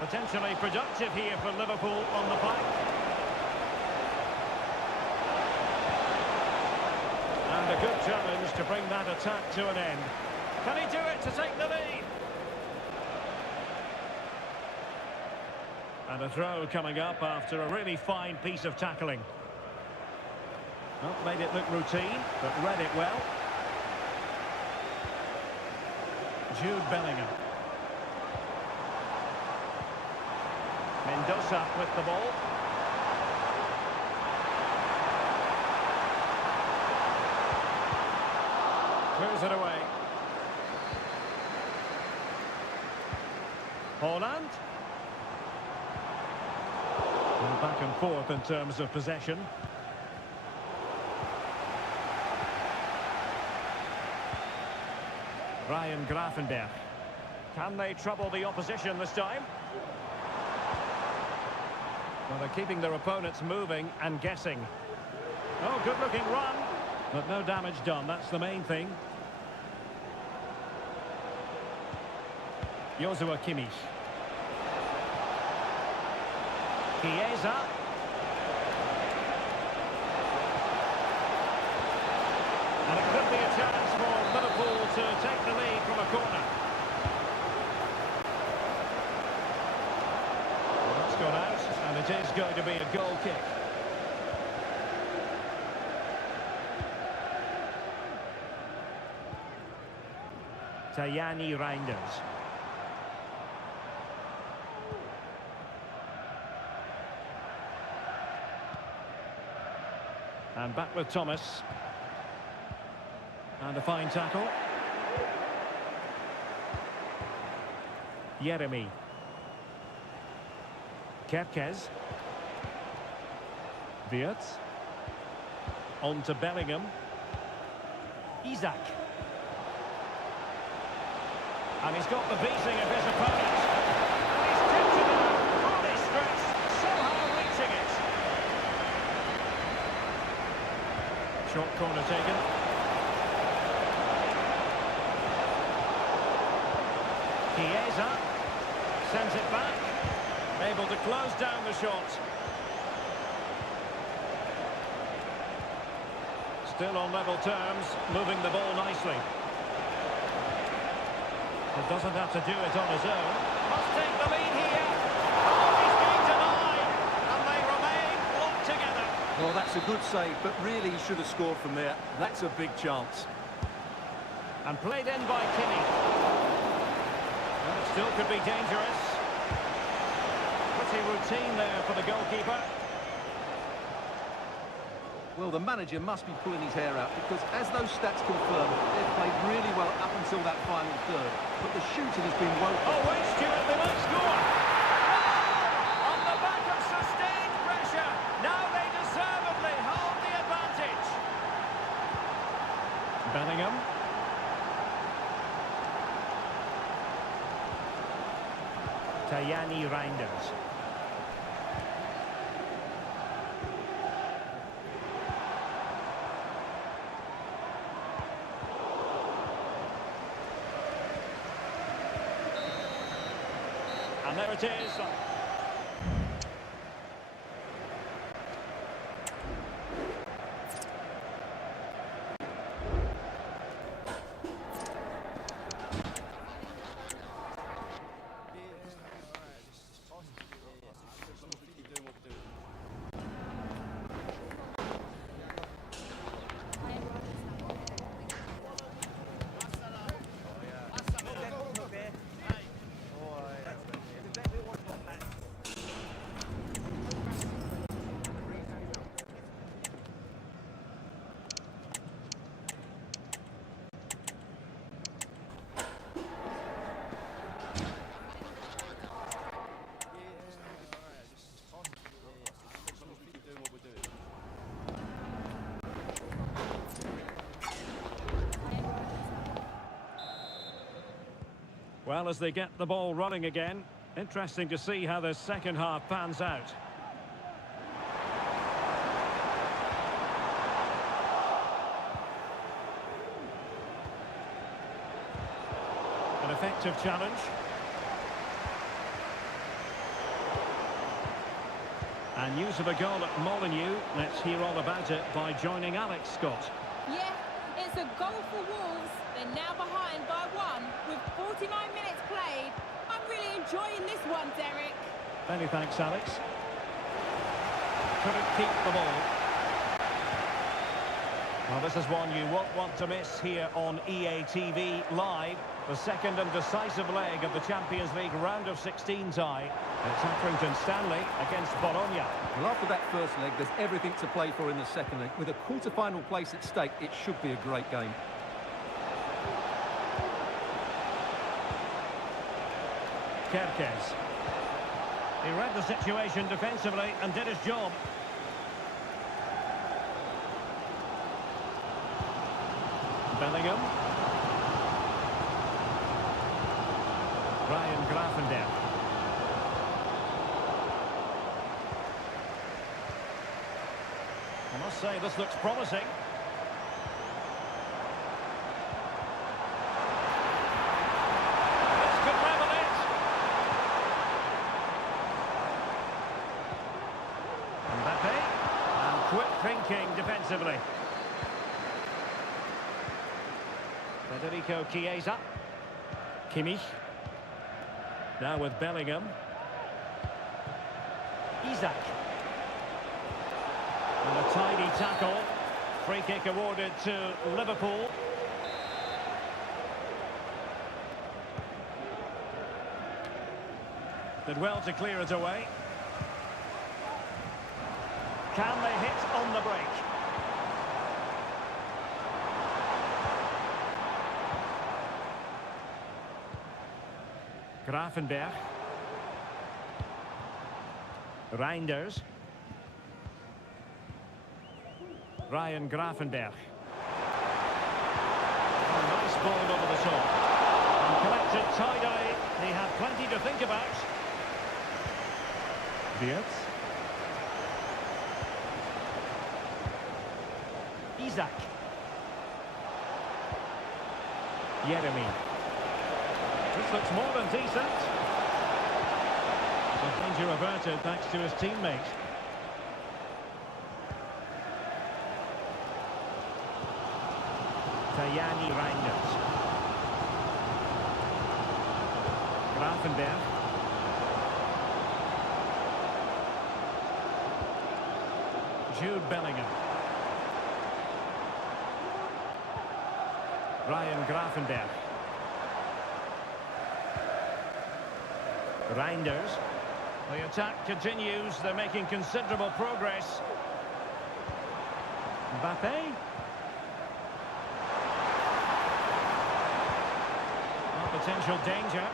Potentially productive here for Liverpool on the flank. And a good challenge to bring that attack to an end. Can he do it to take the lead? And a throw coming up after a really fine piece of tackling. Well, made it look routine, but read it well. Jude Bellingham. Mendoza with the ball. Clears it away. Holland. And back and forth in terms of possession. Ryan Gravenberch. Can they trouble the opposition this time? Well, they're keeping their opponents moving and guessing. Oh, good-looking run, but no damage done. That's the main thing. Joshua Kimmich. Chiesa. be a chance for Liverpool to take the lead from a corner. Well, it's gone out, and it is going to be a goal kick. Tajani Reinders. And back with Thomas. And a fine tackle. Yeremy. Kerkez. Wirtz. On to Bellingham. Isaac. And he's got the beating of his opponent. And he's tipped it out. Fully stretched. Somehow reaching it. Short corner taken. Chiesa sends it back. Able to close down the shot. Still on level terms. Moving the ball nicely. It doesn't have to do it on his own. Must take the lead here. Oh, he's being denied. And they remain locked together. Well, that's a good save, but really he should have scored from there. That's a big chance. And played in by Kinney. Well, it still could be dangerous. Pretty routine there for the goalkeeper. Well, the manager must be pulling his hair out because, as those stats confirm, they've played really well up until that final third. But the shooting has been woeful. Oh, wait, Stuart, they might score. Oh! On the back of sustained pressure. Now they deservedly hold the advantage. Bellingham. Tajani Reinders. And there it is. Well, as they get the ball running again, interesting to see how the second half pans out. An effective challenge. And news of a goal at Molineux. Let's hear all about it by joining Alex Scott. Yeah, it's a goal for Wolves. They're now behind by 1 with 49 minutes played. I'm really enjoying this one, Derek. Many thanks, Alex. Couldn't keep the ball. Well, this is one you won't want to miss here on EA TV Live. The second and decisive leg of the Champions League round of 16 tie. It's Accrington Stanley against Bologna. Well, after that first leg, there's everything to play for in the second leg. With a quarter-final place at stake, it should be a great game. Kerkez. He read the situation defensively and did his job. Bellingham. Ryan Graffenberg. I must say, this looks promising. This could level it. Mbappe. And quick thinking defensively. Federico Chiesa. Kimmich. Now with Bellingham. Isak. And a tidy tackle. Free kick awarded to Liverpool. Did well to clear it away. Can they hit on the break? Gravenberch. Reinders. Ryan Gravenberch. Nice ball over the top. And collected tie-dye. They have plenty to think about. Wirtz. Isak. Yeremy. This looks more than decent. The danger averted thanks to his teammate. Tajani Reinders. Gravenberch. Jude Bellingham. Ryan Gravenberch. Reinders. The attack continues. They're making considerable progress. Mbappe. Potential danger.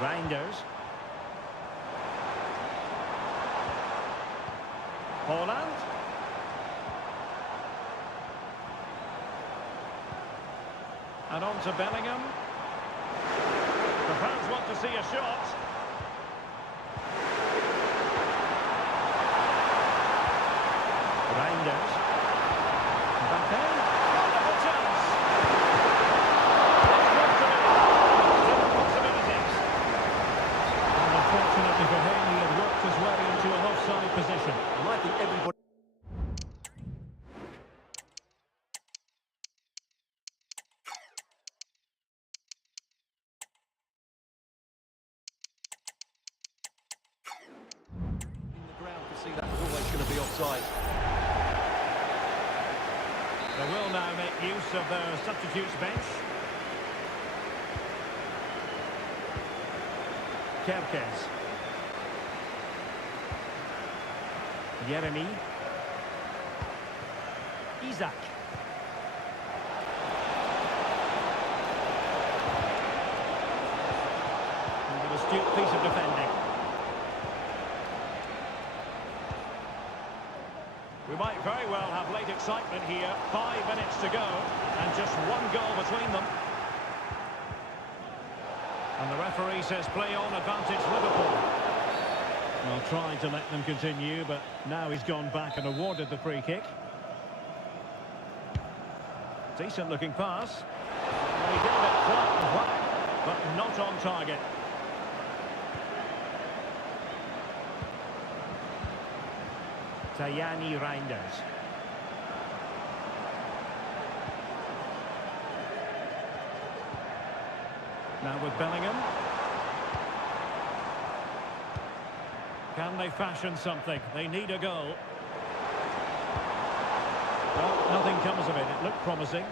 Reinders. Holland. And on to Bellingham. The fans want to see a shot. Reinders. Mbappe. Wonderful chance. Possibilities. And unfortunately for him, he had worked his way into an offside position. I think everybody... See, that was always going to be offside. They will now make use of their substitutes bench. Kerkez. Yeremy. Isak. And an astute piece of defending. We might very well have late excitement here. 5 minutes to go, and just one goal between them. And the referee says play on, advantage Liverpool. Well, trying to let them continue, but now he's gone back and awarded the free kick. Decent looking pass. And he gave it flat and whack, but not on target. Tajani Reinders. Now with Bellingham. Can they fashion something? They need a goal. Well, nothing comes of it. It looked promising.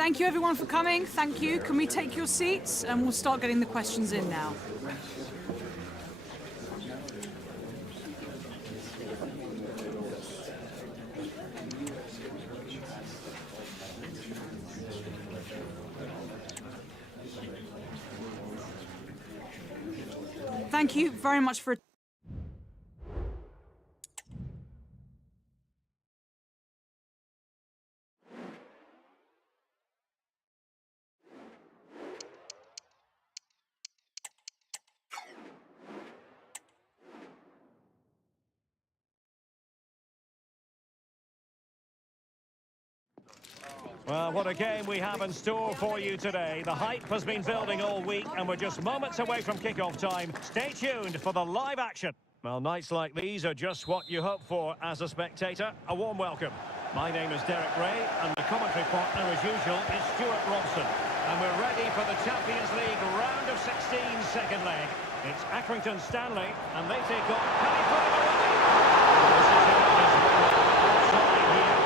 Thank you everyone for coming. Thank you. Can we take your seats and we'll start getting the questions in now. Thank you very much for Well, what a game we have in store for you today. The hype has been building all week, and we're just moments away from kick-off time. Stay tuned for the live action. Well, nights like these are just what you hope for as a spectator. A warm welcome. My name is Derek Ray, and the commentary partner, as usual, is Stuart Robson. And we're ready for the Champions League round of 16 second leg. It's Accrington Stanley, and they take on... Can he put it away? The decision is offside here.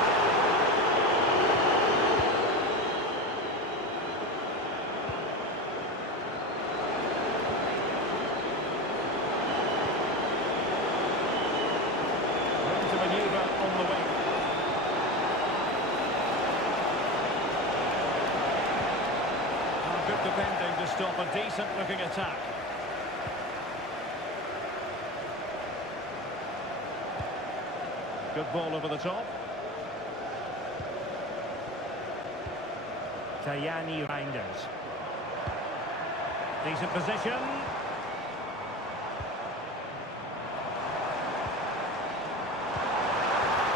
Defending to stop a decent-looking attack. Good ball over the top. Tajani Reinders. Decent position.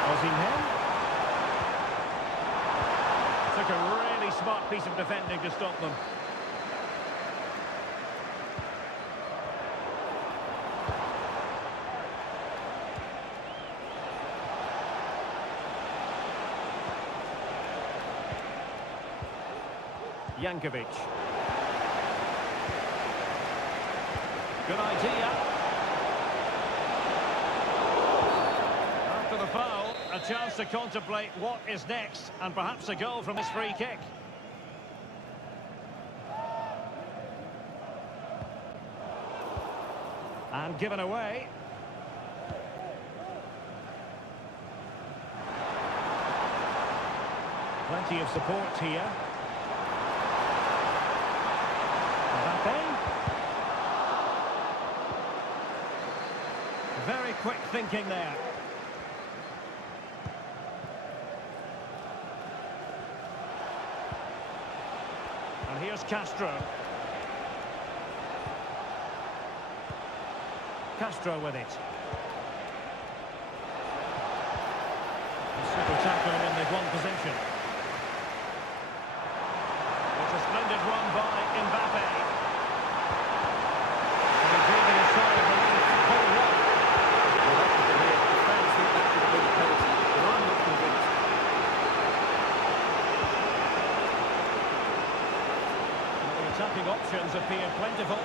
Osimhen. Took a really smart piece of defending to stop them. Jankovic. Good idea. After the foul, a chance to contemplate what is next, and perhaps a goal from this free kick. And given away. Plenty of support here. Very quick thinking there. And here's Castro. Castro with it. A super tackle when they've won possession. It's a splendid run by Mbappe. Attacking options appear plentiful.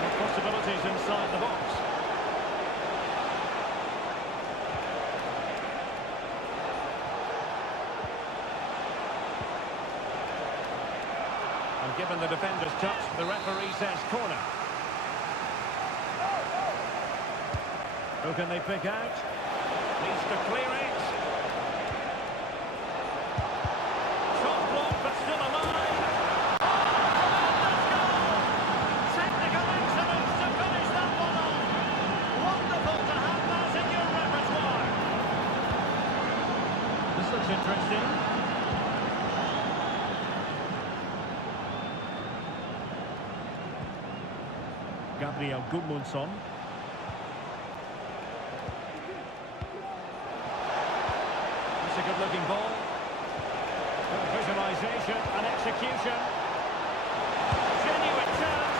With possibilities inside the box. And given the defender's touch, the referee says corner. Who can they pick out? Needs to clear it. Shot blocked, but still alive. Interesting. Gabriel Gudmundsson. That's a good-looking ball. Good visualization and execution. Genuine chance.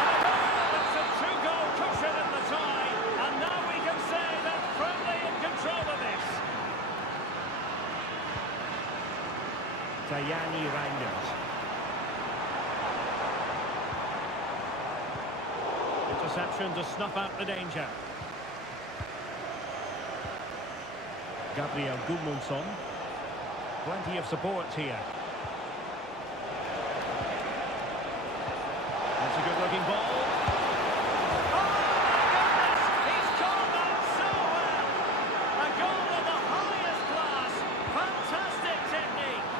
And a goal! It's a two-goal cushion in the tie. And now we can say they're firmly in control of this. Tajani Reinders. Interception to snuff out the danger. Gabriel Gudmundsson. Plenty of support here. That's a good-looking ball. Oh, my goodness! He's called that so well! A goal of the highest class. Fantastic technique.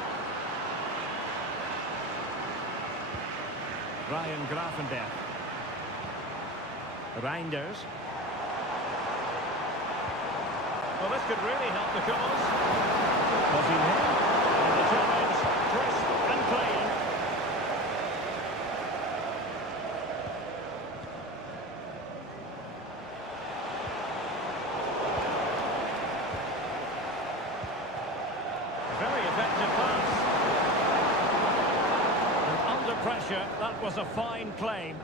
Ryan Gravenberch. Reinders. Well, this could really help the cause. Was he hit? And the challenge, crisp and clean. Very effective pass. And under pressure, that was a fine claim.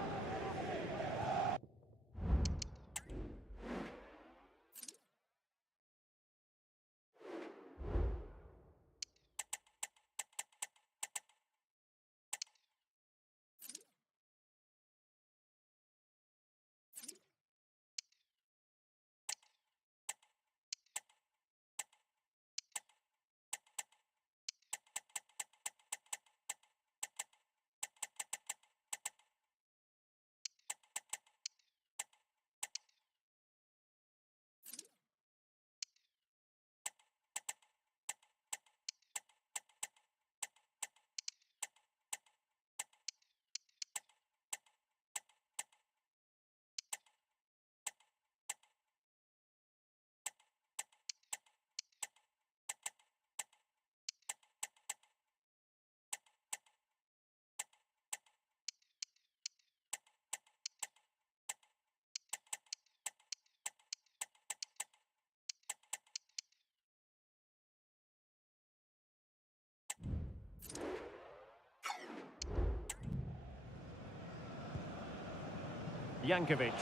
Jankovic.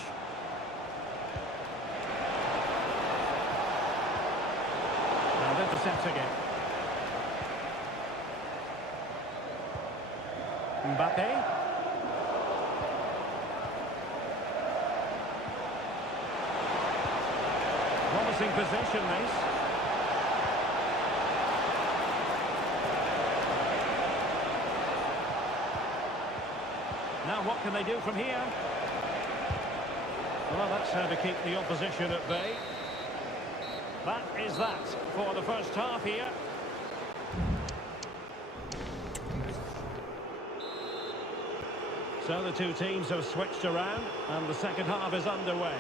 And intercepts again. Mbappe. Promising position, this. Now what can they do from here? Well, that's how to keep the opposition at bay. That is that for the first half here. So the two teams have switched around and the second half is underway.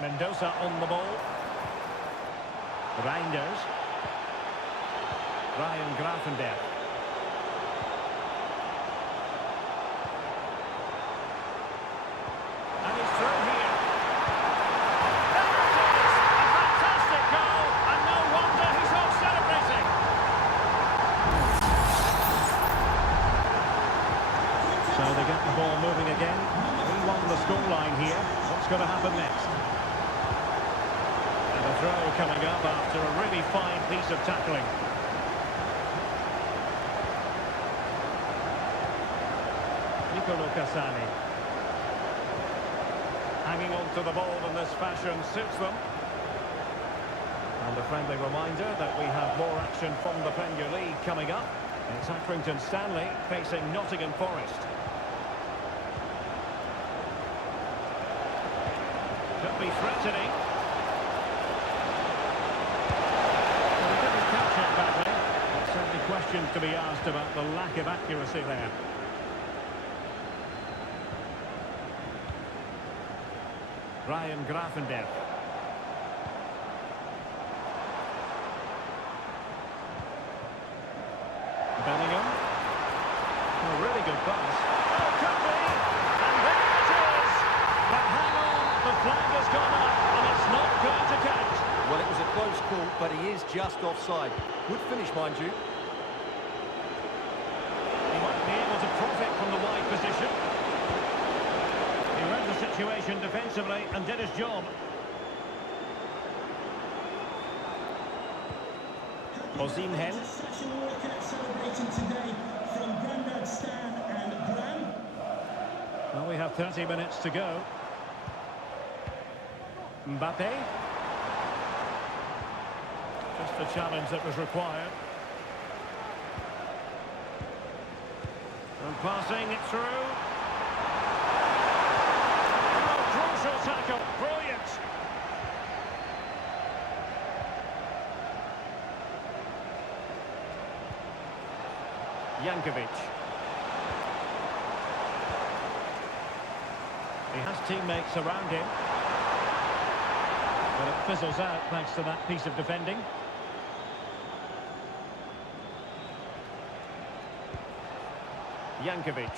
Mendoza on the ball. Reinders. Ryan Gravenberch. And he's through here. There it is! A fantastic goal, and no wonder he's all celebrating. So they get the ball moving again. 3-1 the scoreline here. What's going to happen next? And a throw coming up after a really fine piece of tackling. Casani. Hanging on to the ball in this fashion suits them. And a friendly reminder that we have more action from the Premier League coming up. It's Accrington Stanley facing Nottingham Forest. Could be threatening. Well, he didn't catch it badly. There's certainly questions to be asked about the lack of accuracy there. Ryan Gravenberch. Bellingham. A really good pass. Oh, could be! And there it is! But hang on, the flag has gone up, and it's not going to count. Well, it was a close call, but he is just offside. Good finish, mind you. He might be able to profit from the wide position. He read the situation defensively and did his job. Osimhen. Well, we have 30 minutes to go. Mbappe. Just the challenge that was required. And passing it through. Oh, crucial tackle. Brilliant. Jankovic. He has teammates around him. But it fizzles out thanks to that piece of defending. Jankovic.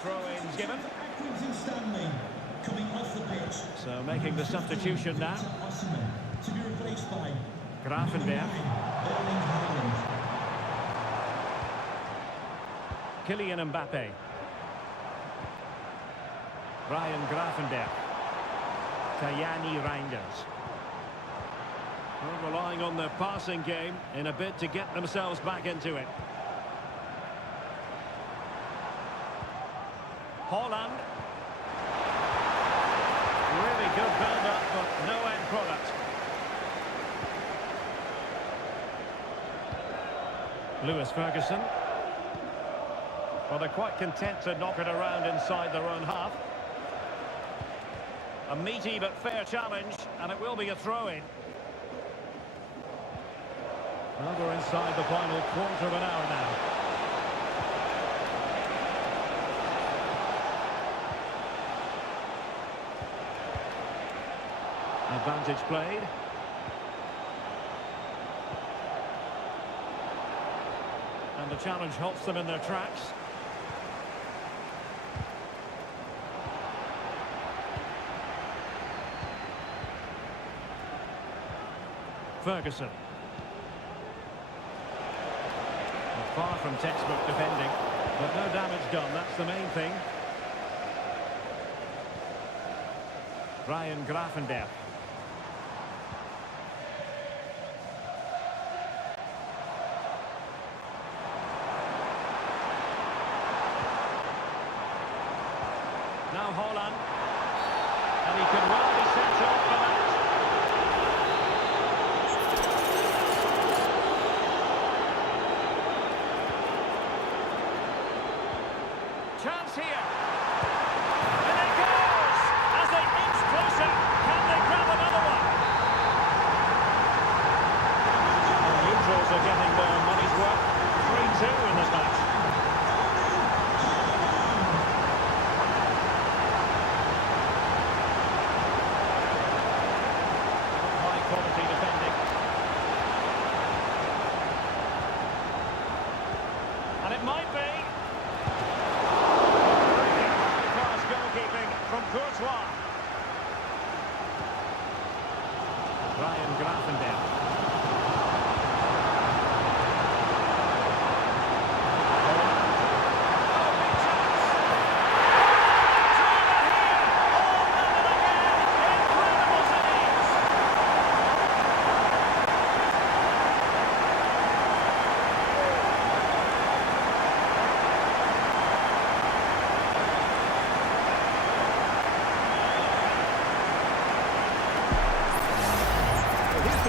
Throw-ins given. Accrington Stanley coming off the pitch. So making the substitution now. To be replaced by Grafenberg. Erling Haaland. Kylian Mbappe. Ryan Grafenberg. Tajani Reinders. Well, relying on their passing game in a bid to get themselves back into it. Holland. Really good build-up, but no end product. Lewis Ferguson. Well, they're quite content to knock it around inside their own half. A meaty but fair challenge, and it will be a throw-in. Well, we're inside the final quarter of an hour now. Advantage played. And the challenge halts them in their tracks. Ferguson. Well, far from textbook defending, but no damage done, that's the main thing. Ryan Grafenberg. Now Holland. And he could well be sent off for that. Chance here. And it goes! As they inch closer, can they grab another one? The neutrals are getting their money's worth. 3-2 in this match. High quality defending. And it might be. From Courtois. Ryan Grafenberg.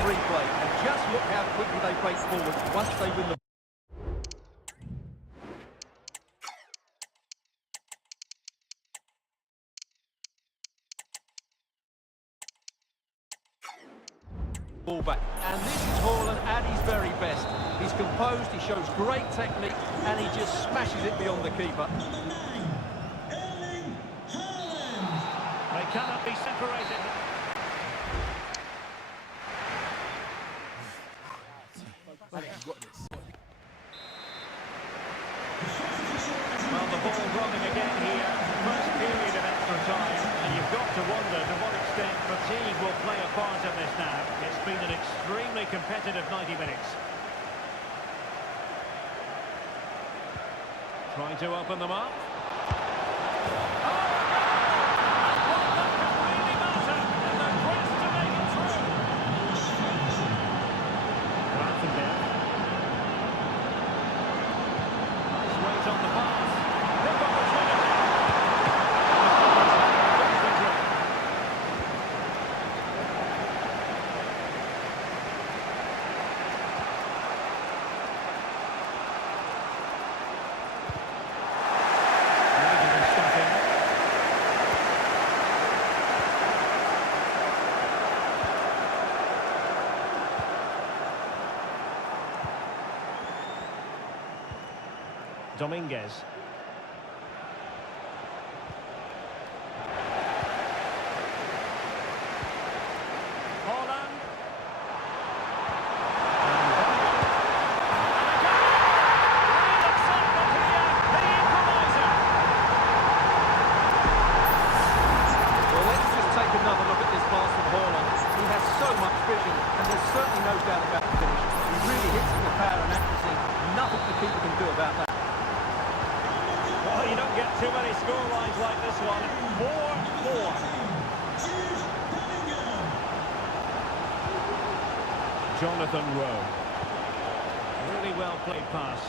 Replay, and just look how quickly they break forward once they win the ball back. And this is Haaland at his very best. He's composed, he shows great technique, and he just smashes it beyond the keeper. Number 9, Erling Haaland. They cannot be separated. Well, the ball running again here. First period of extra time, and you've got to wonder to what extent fatigue will play a part in this now. It's been an extremely competitive 90 minutes. Trying to open them up. Dominguez. Holland. Another look at this pass from Haaland. He has so much vision, and there's certainly no doubt about the finish. He really hits it with power and accuracy. Nothing the keeper can do about that. Well, you don't get too many score lines like this one. 4-4. Jonathan Rowe. Really well played pass.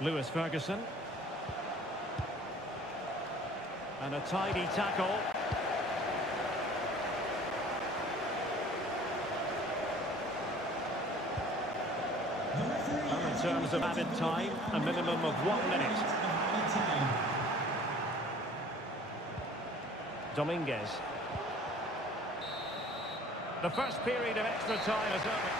Lewis Ferguson. And a tidy tackle. Well, in terms of added time, a minimum of 1 minute. Dominguez. The first period of extra time is over.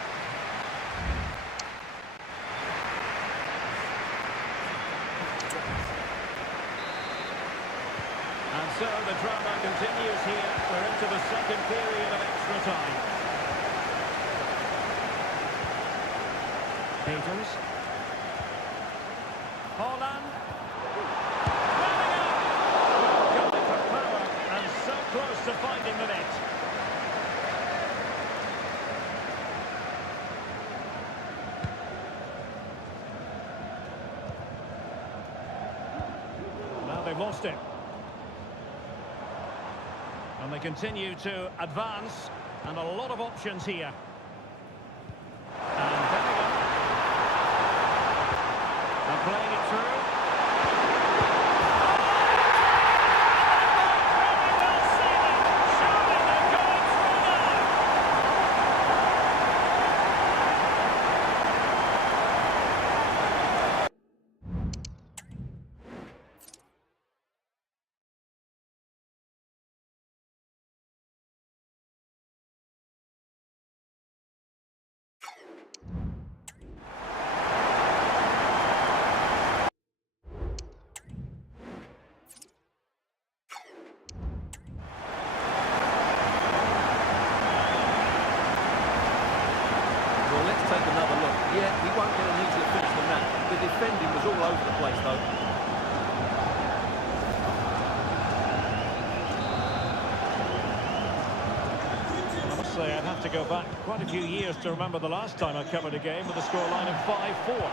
And so the drama continues here. We're into the second period of extra time. Peters. Holland. Running up. Going for power and so close to finding the net. Now they've lost it. And they continue to advance, and a lot of options here. And Bellingham. And playing it through. Very well seen. Surely they're going through now. Take another look. Yeah, he won't get an easier finish than that. The defending was all over the place, though. I must say, I'd have to go back quite a few years to remember the last time I covered a game with a scoreline of 5-4.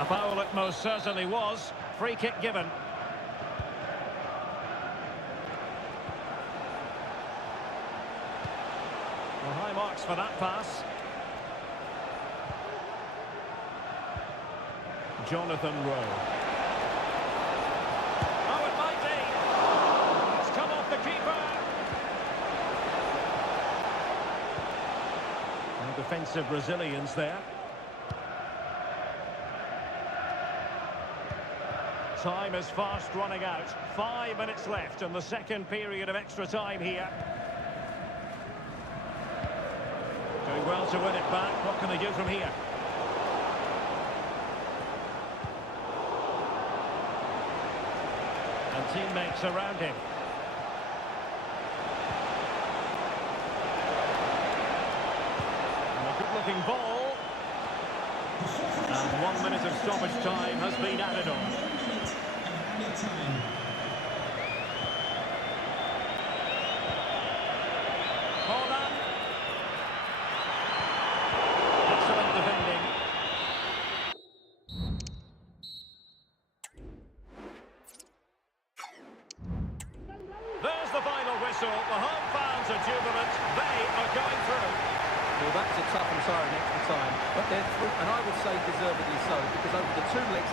A foul it most certainly was. Free kick given. Well, high marks for that pass. Jonathan Rowe. Oh, it might be. It's come off the keeper. No defensive resilience there. Time is fast running out. 5 minutes left in the second period of extra time here. Doing well to win it back. What can they do from here? And teammates around him. And a good-looking ball. And 1 minute of stoppage time has been added on. Holland. Excellent defending. There's the final whistle. The home fans are jubilant. They are going through. Well, that's a tough and tiring extra time, but they're through, and I would say deservedly so, because over the 2 legs...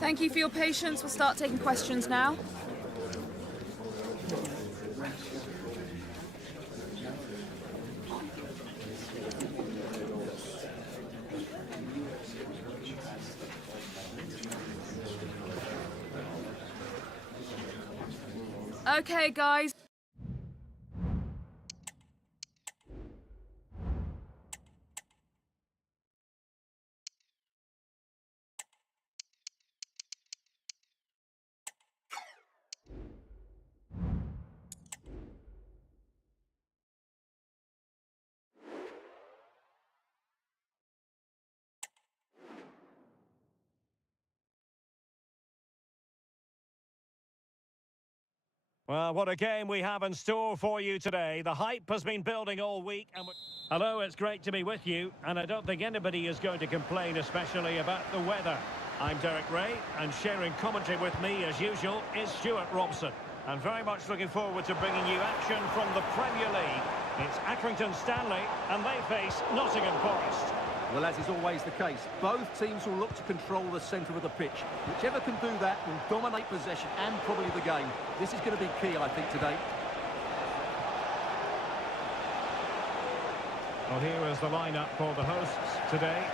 Thank you for your patience. We'll start taking questions now. Okay, guys. Well, what a game we have in store for you today. The hype has been building all week. Hello, it's great to be with you, and I don't think anybody is going to complain, especially about the weather. I'm Derek Ray, and sharing commentary with me, as usual, is Stuart Robson. And very much looking forward to bringing you action from the Premier League. It's Accrington Stanley, and they face Nottingham Forest. Well, as is always the case, both teams will look to control the centre of the pitch. Whichever can do that will dominate possession and probably the game. This is going to be key, I think, today. Well, here is the lineup for the hosts today.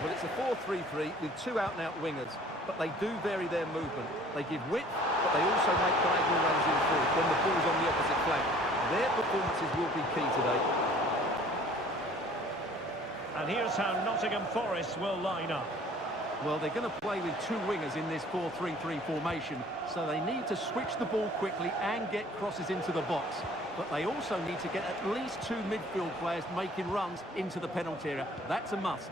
Well, it's a 4-3-3 with two out-and-out wingers, but they do vary their movement. They give width, but they also make diagonal runs in forward when the ball's on the opposite flank. Their performances will be key today. And here's how Nottingham Forest will line up. Well, they're going to play with two wingers in this 4-3-3 formation, so they need to switch the ball quickly and get crosses into the box. But they also need to get at least two midfield players making runs into the penalty area. That's a must.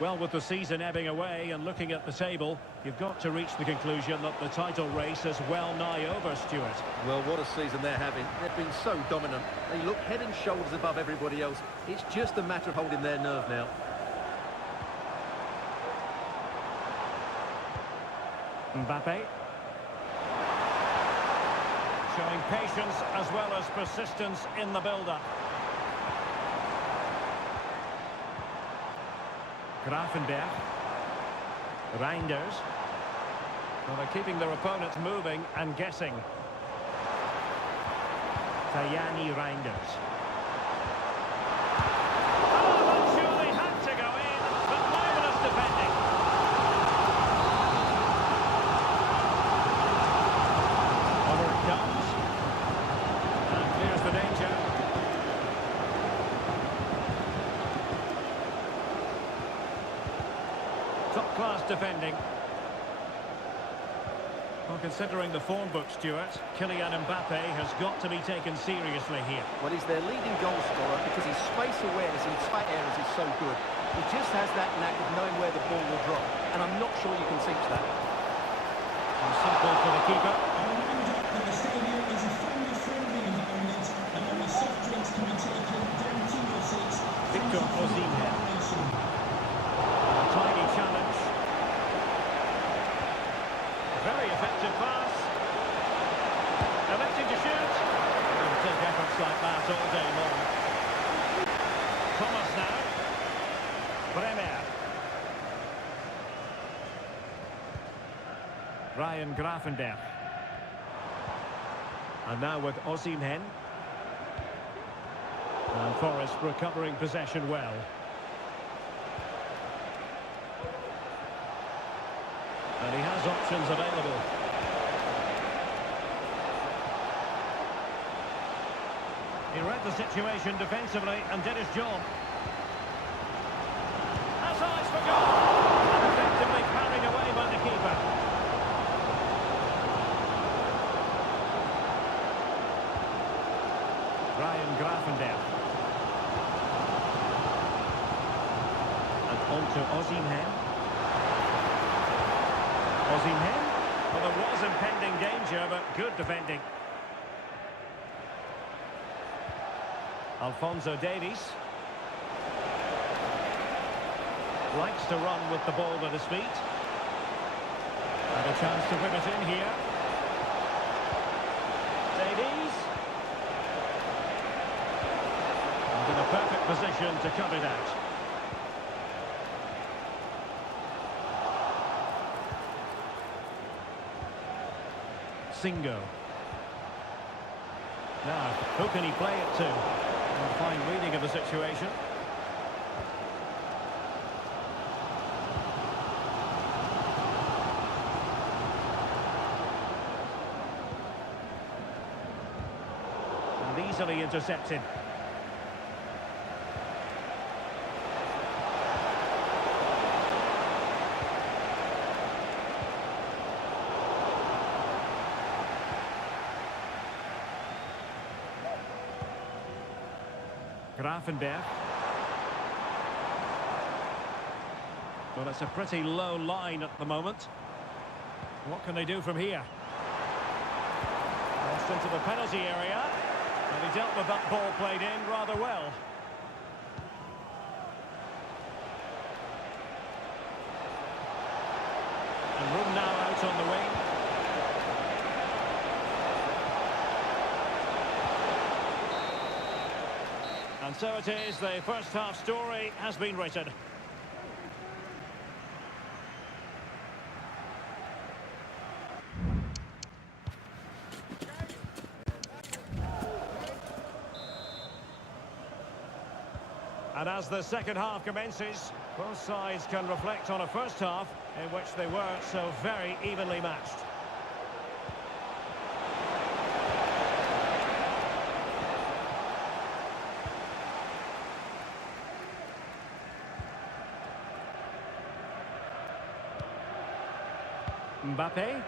Well, with the season ebbing away and looking at the table, you've got to reach the conclusion that the title race is well nigh over, Stuart. Well, what a season they're having. They've been so dominant. They look head and shoulders above everybody else. It's just a matter of holding their nerve now. Mbappe. Showing patience as well as persistence in the build-up. Grafenberg. Reinders. Well, they're keeping their opponents moving and guessing. Tajani Reinders. Oh, that surely had to go in, but marvellous defending. Over it comes. And clears the danger. Top-class defending. Well, considering the form book, Stuart, Kylian Mbappe has got to be taken seriously here. Well, he's their leading goal scorer because his space awareness in tight areas is so good. He just has that knack of knowing where the ball will drop, and I'm not sure you can teach that. And simple for the keeper. The stadium is a family-friendly environment, and only soft drinks can be taken down to your seats. Victor Osimhen. A tiny challenge. Very effective pass. Electing to shoot. He'll take efforts like that all day long. Thomas now. Bremer. Ryan Grafenberg. And now with Osimhen. And Forest recovering possession well. And he has options available. He read the situation defensively and did his job. Has eyes for goal! And effectively carried away by the keeper. Ryan Grafenberg. And on to Osimhen. Osimhen? Well, there was impending danger, but good defending. Alphonso Davies. Likes to run with the ball at his feet. And a chance to whip it in here. Davies. And in a perfect position to cut it out. Singo. Now, who can he play it to? A fine reading of the situation. And easily intercepted. Grafenberg. Well, it's a pretty low line at the moment. What can they do from here? Crossed into the penalty area. And he dealt with that ball played in rather well. And room now out on the wing. And so it is, the first half story has been written. And as the second half commences, both sides can reflect on a first half in which they were so very evenly matched. Mbappe.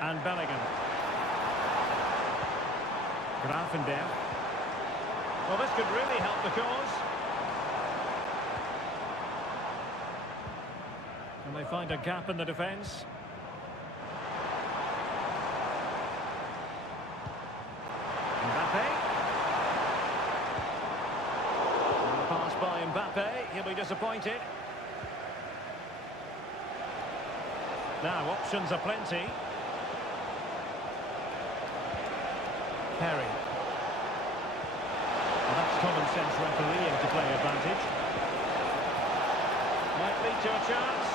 And Bellingham. Grafenberg. Well, this could really help the cause. And they find a gap in the defence. Mbappe. Pass by Mbappe, he'll be disappointed. Now, options are plenty. Perry. Well, that's common sense refereeing to play advantage. Might lead to a chance.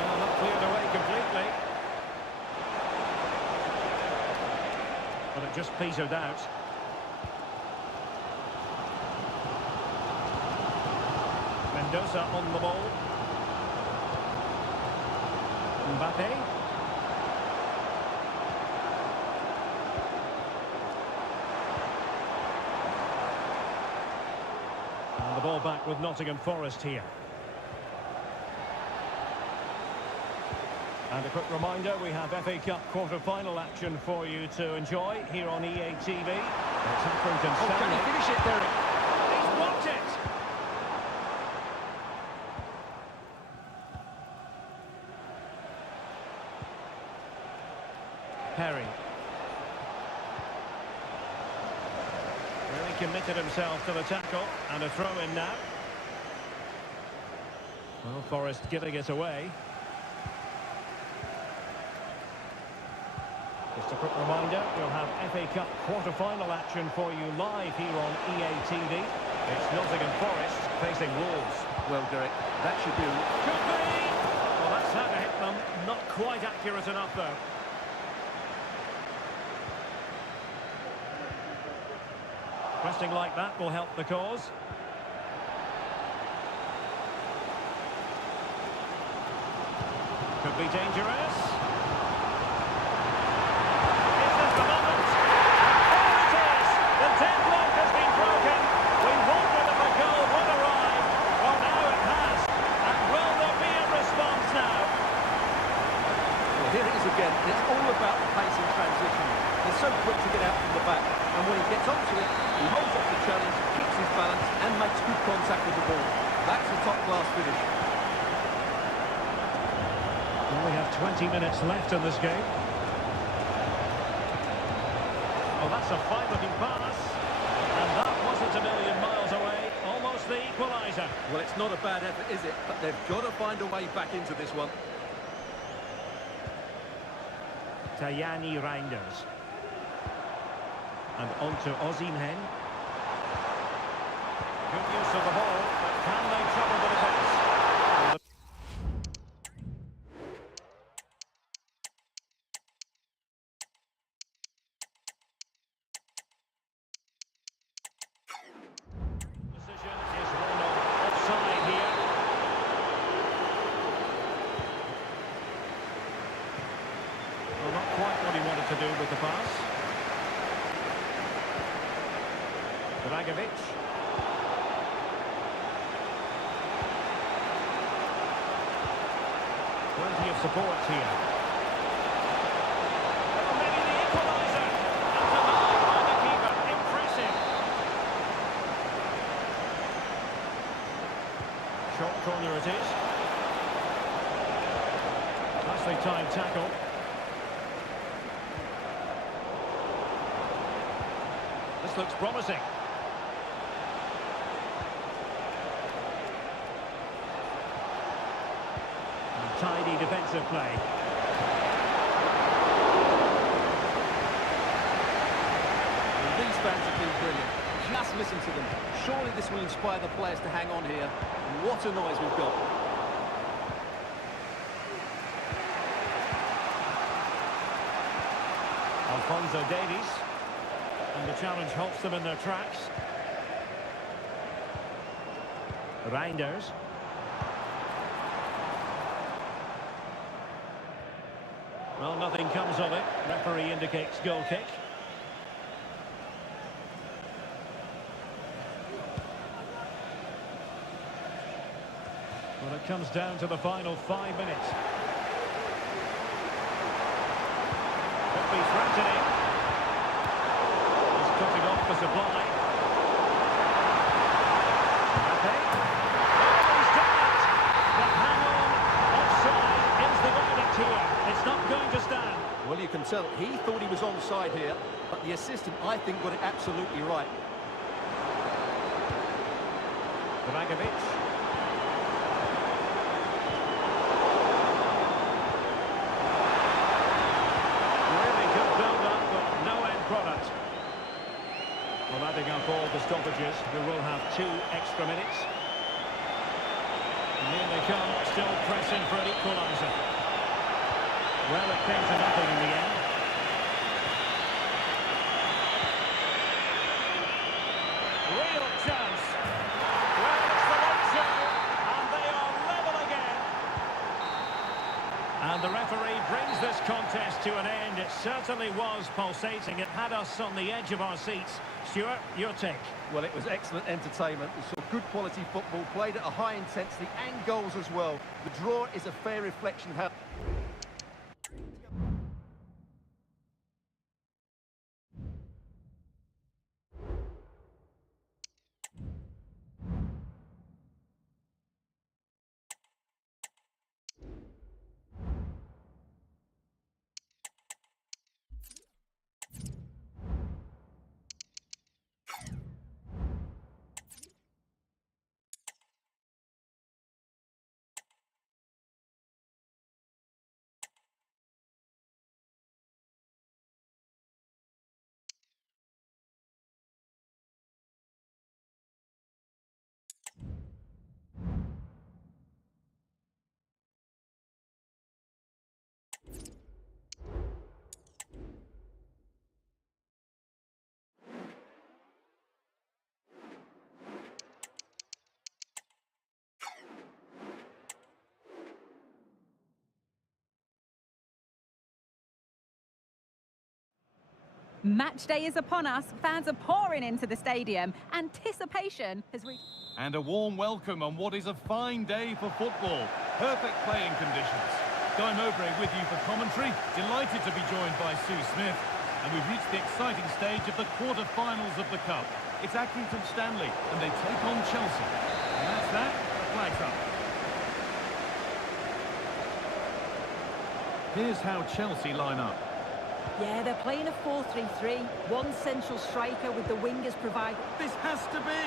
Well, not cleared away completely. But it just petered out. Mendoza on the ball. Mbappe. And the ball back with Nottingham Forest here. And a quick reminder, we have FA Cup quarter-final action for you to enjoy here on EA TV. It's Accrington Stanley. Can he finish it, Derek? He's blocked it! Perry. Really committed himself to the tackle, and a throw in now. Well, Forest giving it away. Just a quick reminder, we'll have FA Cup quarter-final action for you live here on EA TV. It's Nottingham Forest facing Wolves. Well, Derek, that should do. Could be! Well, that's how to hit them. Not quite accurate enough, though. Pressing like that will help the cause. Could be dangerous. This is the moment. And there it is. The deadlock has been broken. We wondered if a goal would arrive. Well, now it has. And will there be a response now? Well, here it is again. It's all about the pace in transition. They're so quick to get out from the back. And when he gets onto it, he holds up the challenge, keeps his balance, and makes good contact with the ball. That's a top-class finish. Well, we have 20 minutes left in this game. Oh, that's a fine-looking pass. And that wasn't a million miles away. Almost the equaliser. Well, it's not a bad effort, is it? But they've got to find a way back into this one. Tajani Reinders. And on to Osimhen. Good use of the ball, but can they trouble the defence? Decision is one of offside here. Well, not quite what he wanted to do with the pass. Dragovic. Plenty of support here. Oh, maybe the equaliser. And denied by the keeper. Impressive. Short corner it is. Nicely timed tackle. This looks promising. Tidy defensive play. Well, these fans have been brilliant. Just listen to them. Surely this will inspire the players to hang on here. What a noise we've got. Alphonso Davies. And the challenge halts them in their tracks. Reinders. Well, nothing comes of it. Referee indicates goal kick. Well, it comes down to the final 5 minutes. Could be threatening. He's cutting off the supply. Mbappe. Oh, he's done it! But hang on. Offside is the verdict here. It's not going to stand. Well, you can tell he thought he was onside here, but the assistant, I think, got it absolutely right. Dragovic. Really good build-up, but no end product. Well, adding up all the stoppages, we will have 2 extra minutes. And here they come, still pressing for an equaliser. Well, it came to nothing in the end. Real chance. Well, it's the late show, and they are level again. And the referee brings this contest to an end. It certainly was pulsating. It had us on the edge of our seats. Stuart, your take. Well, it was excellent entertainment. We saw good quality football, played at a high intensity and goals as well. The draw is a fair reflection of how... Match day is upon us. Fans are pouring into the stadium. Anticipation has reached... And a warm welcome on what is a fine day for football. Perfect playing conditions. Guy Mowbray with you for commentary. Delighted to be joined by Sue Smith. And we've reached the exciting stage of the quarter-finals of the Cup. It's Accrington Stanley, and they take on Chelsea. And that's that. The flag's up. Here's how Chelsea line up. Yeah, they're playing a 4-3-3. One central striker with the wingers provide... This has to be!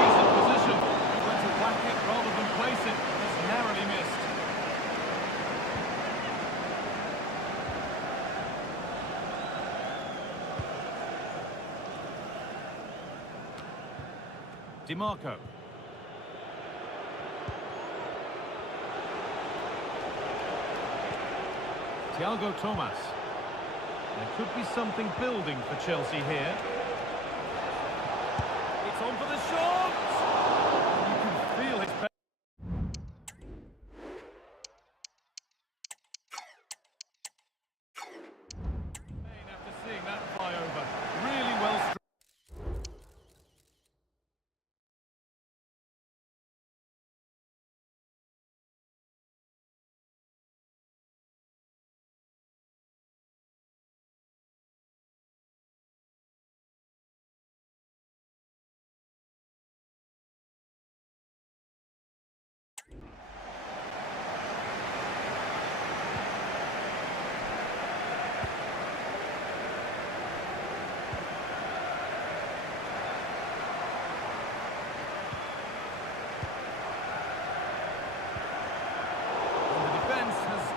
Decent position. He went to whack it rather than place it. It's narrowly missed. DiMarco. Thiago Thomas. There could be something building for Chelsea here. It's on for the shot! You can feel his... After seeing that fly over, really well struck.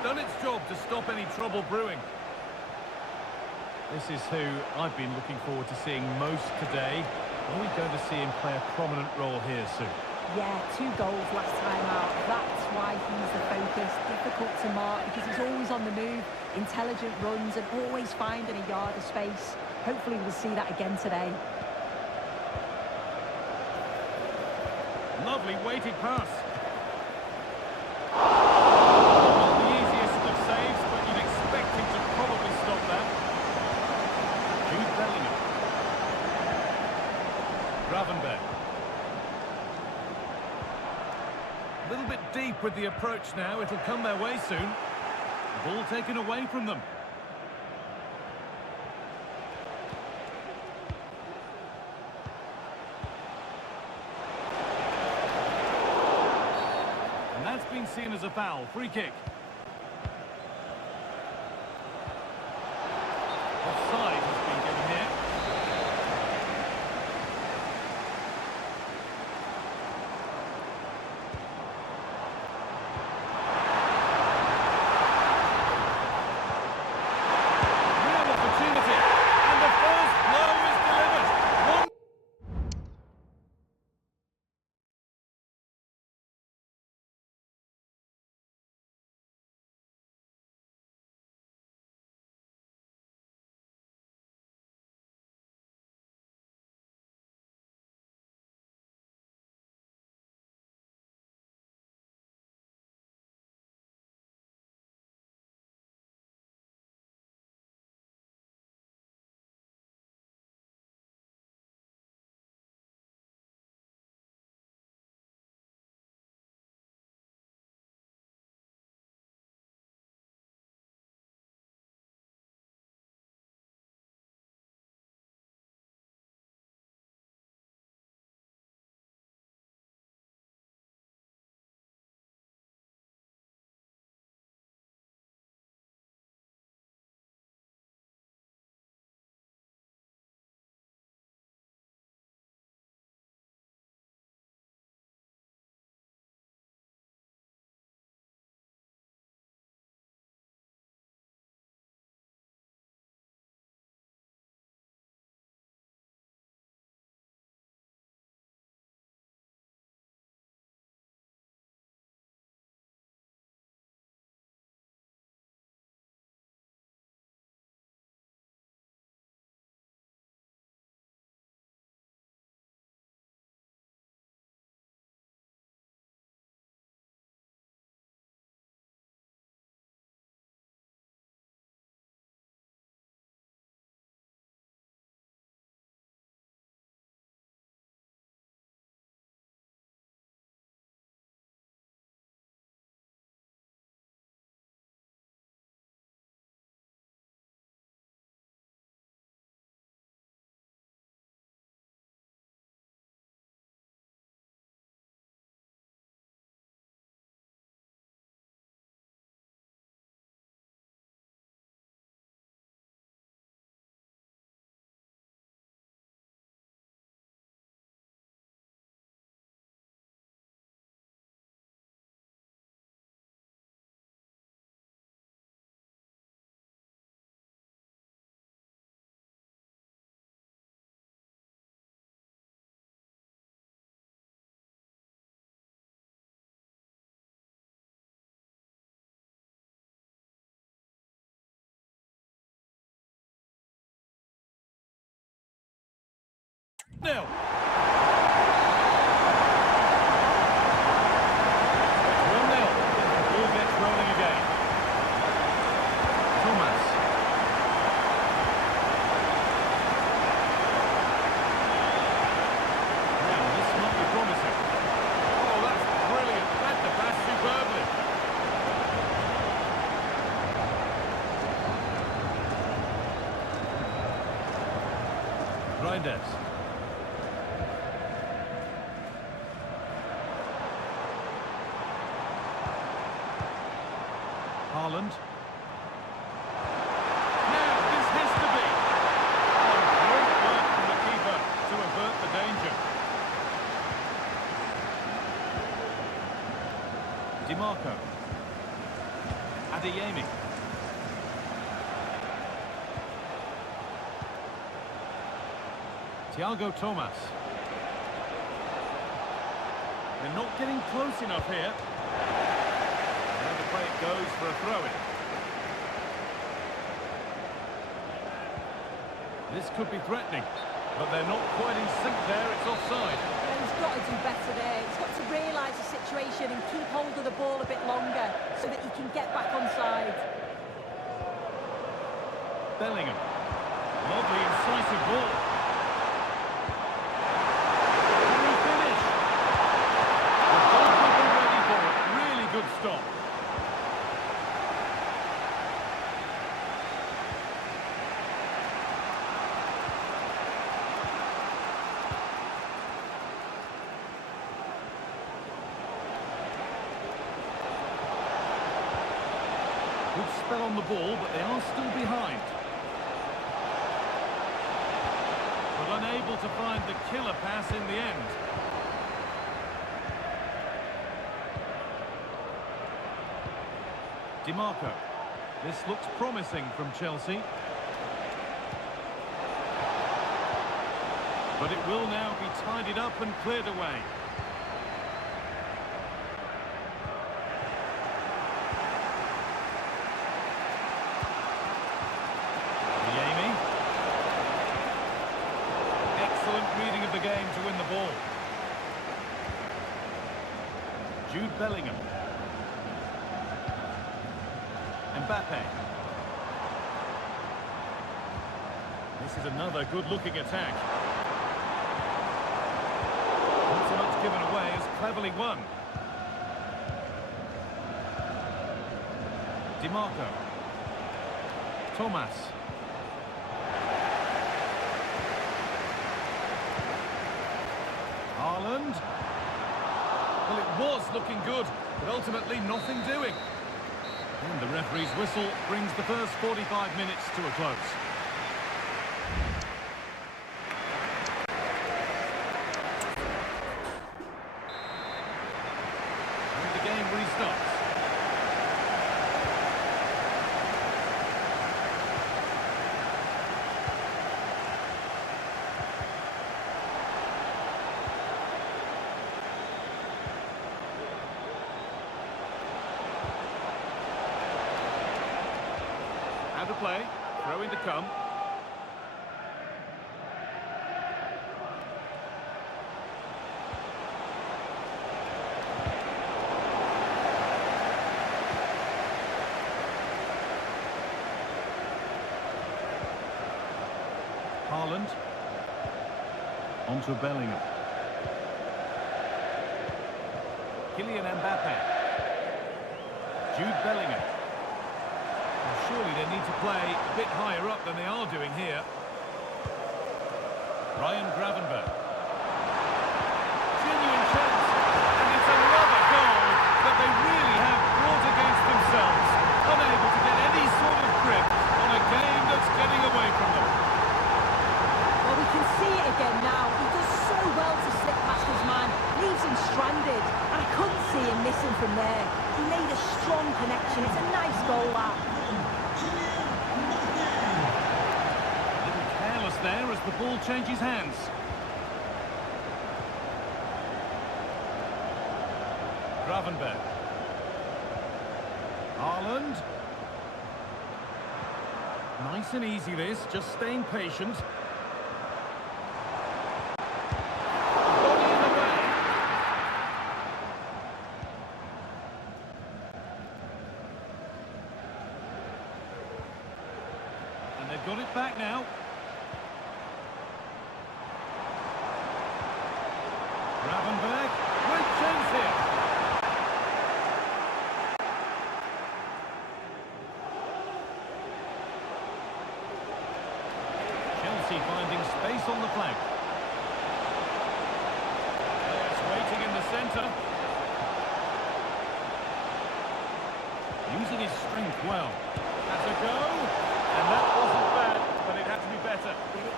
Done its job to stop any trouble brewing. This is who I've been looking forward to seeing most today. Are we going to see him play a prominent role here soon? Yeah, 2 goals last time out. That's why he's the focus. Difficult to mark because he's always on the move, intelligent runs and always finding a yard of space. Hopefully we'll see that again today. Lovely weighted pass. A little bit deep with the approach now. It'll come their way soon. The ball taken away from them. And that's been seen as a foul. Free kick. Offside has been given here. 1-0. The ball gets rolling again. Thomas. Now, this might be promising. Oh, that's brilliant. Read the pass superbly. Reinders. Haaland. Now, this has to be. Oh, great work from the keeper to avert the danger. DiMarco. Adeyemi. Thiago Thomas. They're not getting close enough here. And the play it goes for a throw-in. This could be threatening, but they're not quite in sync there. It's offside. Yeah, he's got to do better there. He's got to realise the situation and keep hold of the ball a bit longer so that he can get back onside. Bellingham. Lovely, incisive ball. Can he finish? The goalkeeper ready for it. Really good stop. Good spell on the ball, but they are still behind. But unable to find the killer pass in the end. DiMarco. This looks promising from Chelsea. But it will now be tidied up and cleared away. Reading of the game to win the ball. Jude Bellingham. Mbappe. This is another good-looking attack. Not so much given away as cleverly won. DiMarco. Thomas. Haaland. Well, it was looking good, but ultimately nothing doing. And the referee's whistle brings the first 45 minutes to a close. And the game restarts. To play, throw in to come. Haaland. Onto Bellingham. Kylian Mbappe. Jude Bellingham. Surely they need to play a bit higher up than they are doing here. Ryan Gravenberch. Genuine chance, and it's another goal that they really have brought against themselves, unable to get any sort of grip on a game that's getting away from them. Well, we can see it again now. He does so well to slip past his man, leaves him stranded, and I couldn't see him missing from there. He made a strong connection. It's a nice goal, that. There as the ball changes hands. Gravenberch. Haaland. Nice and easy this, just staying patient. it back now. Gravenberg, great chance here. Chelsea finding space on the flank. Players waiting in the centre. Using his strength well. That's a go. And that wasn't bad, but it had to be better.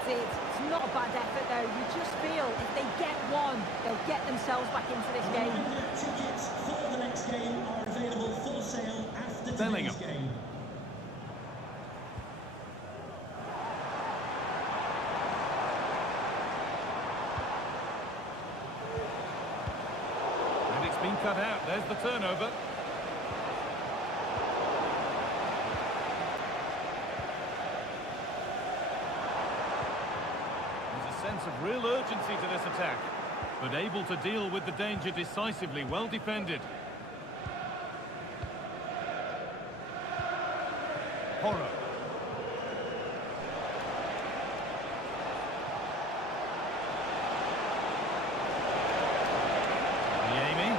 It's not a bad effort though. You just feel if they get one, they'll get themselves back into this game. Tickets for the next game are available for sale after Bellingham. today's game. And it's been cut out. There's the turnover. Sense of real urgency to this attack, but able to deal with the danger decisively. Well defended. Porro. Niemi.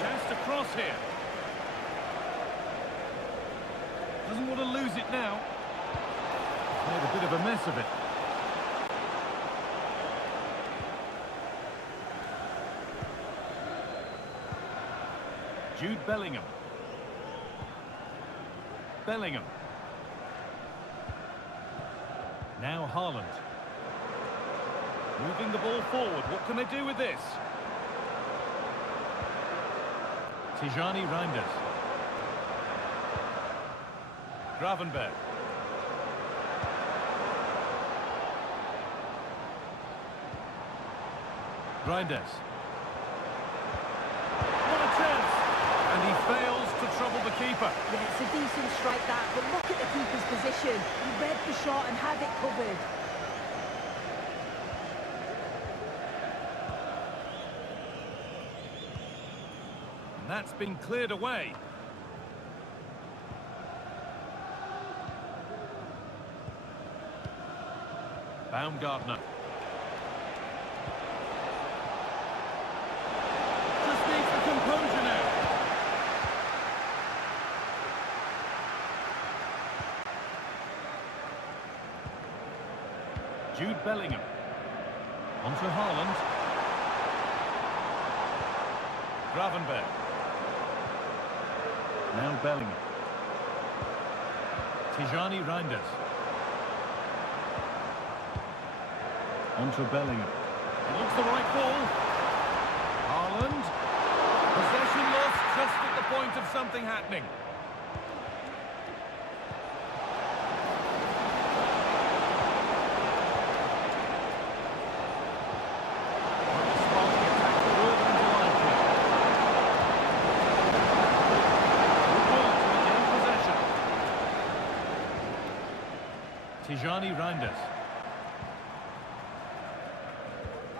Chance to cross here. Doesn't want to lose it now. Made a bit of a mess of it. Jude Bellingham. Bellingham. Now Haaland. Moving the ball forward. What can they do with this? Tijani Reinders. Gravenberg. Reinders. What a chance! And he fails to trouble the keeper. Yeah, it's a decent strike that, but look at the keeper's position. He read the shot and had it covered. And that's been cleared away. Baumgartner. Composure now. Jude Bellingham. Onto Haaland. Gravenberg. Now Bellingham. Tijani Reinders. Onto Bellingham. It looks the right ball. Haaland. Possession lost just at the point of something happening. Tijani Reinders.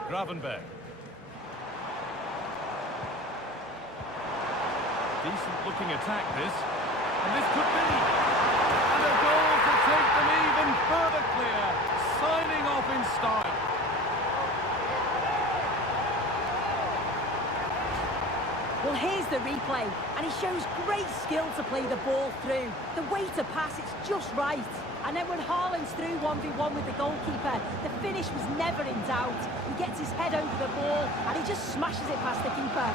Gravenberg. Decent looking attack this. And this could be. And a goal to take them even further clear. Signing off in style. Well, here's the replay, and he shows great skill to play the ball through. The way to pass, it's just right. And then when Haaland's through 1v1 with the goalkeeper, the finish was never in doubt. He gets his head over the ball, and he just smashes it past the keeper.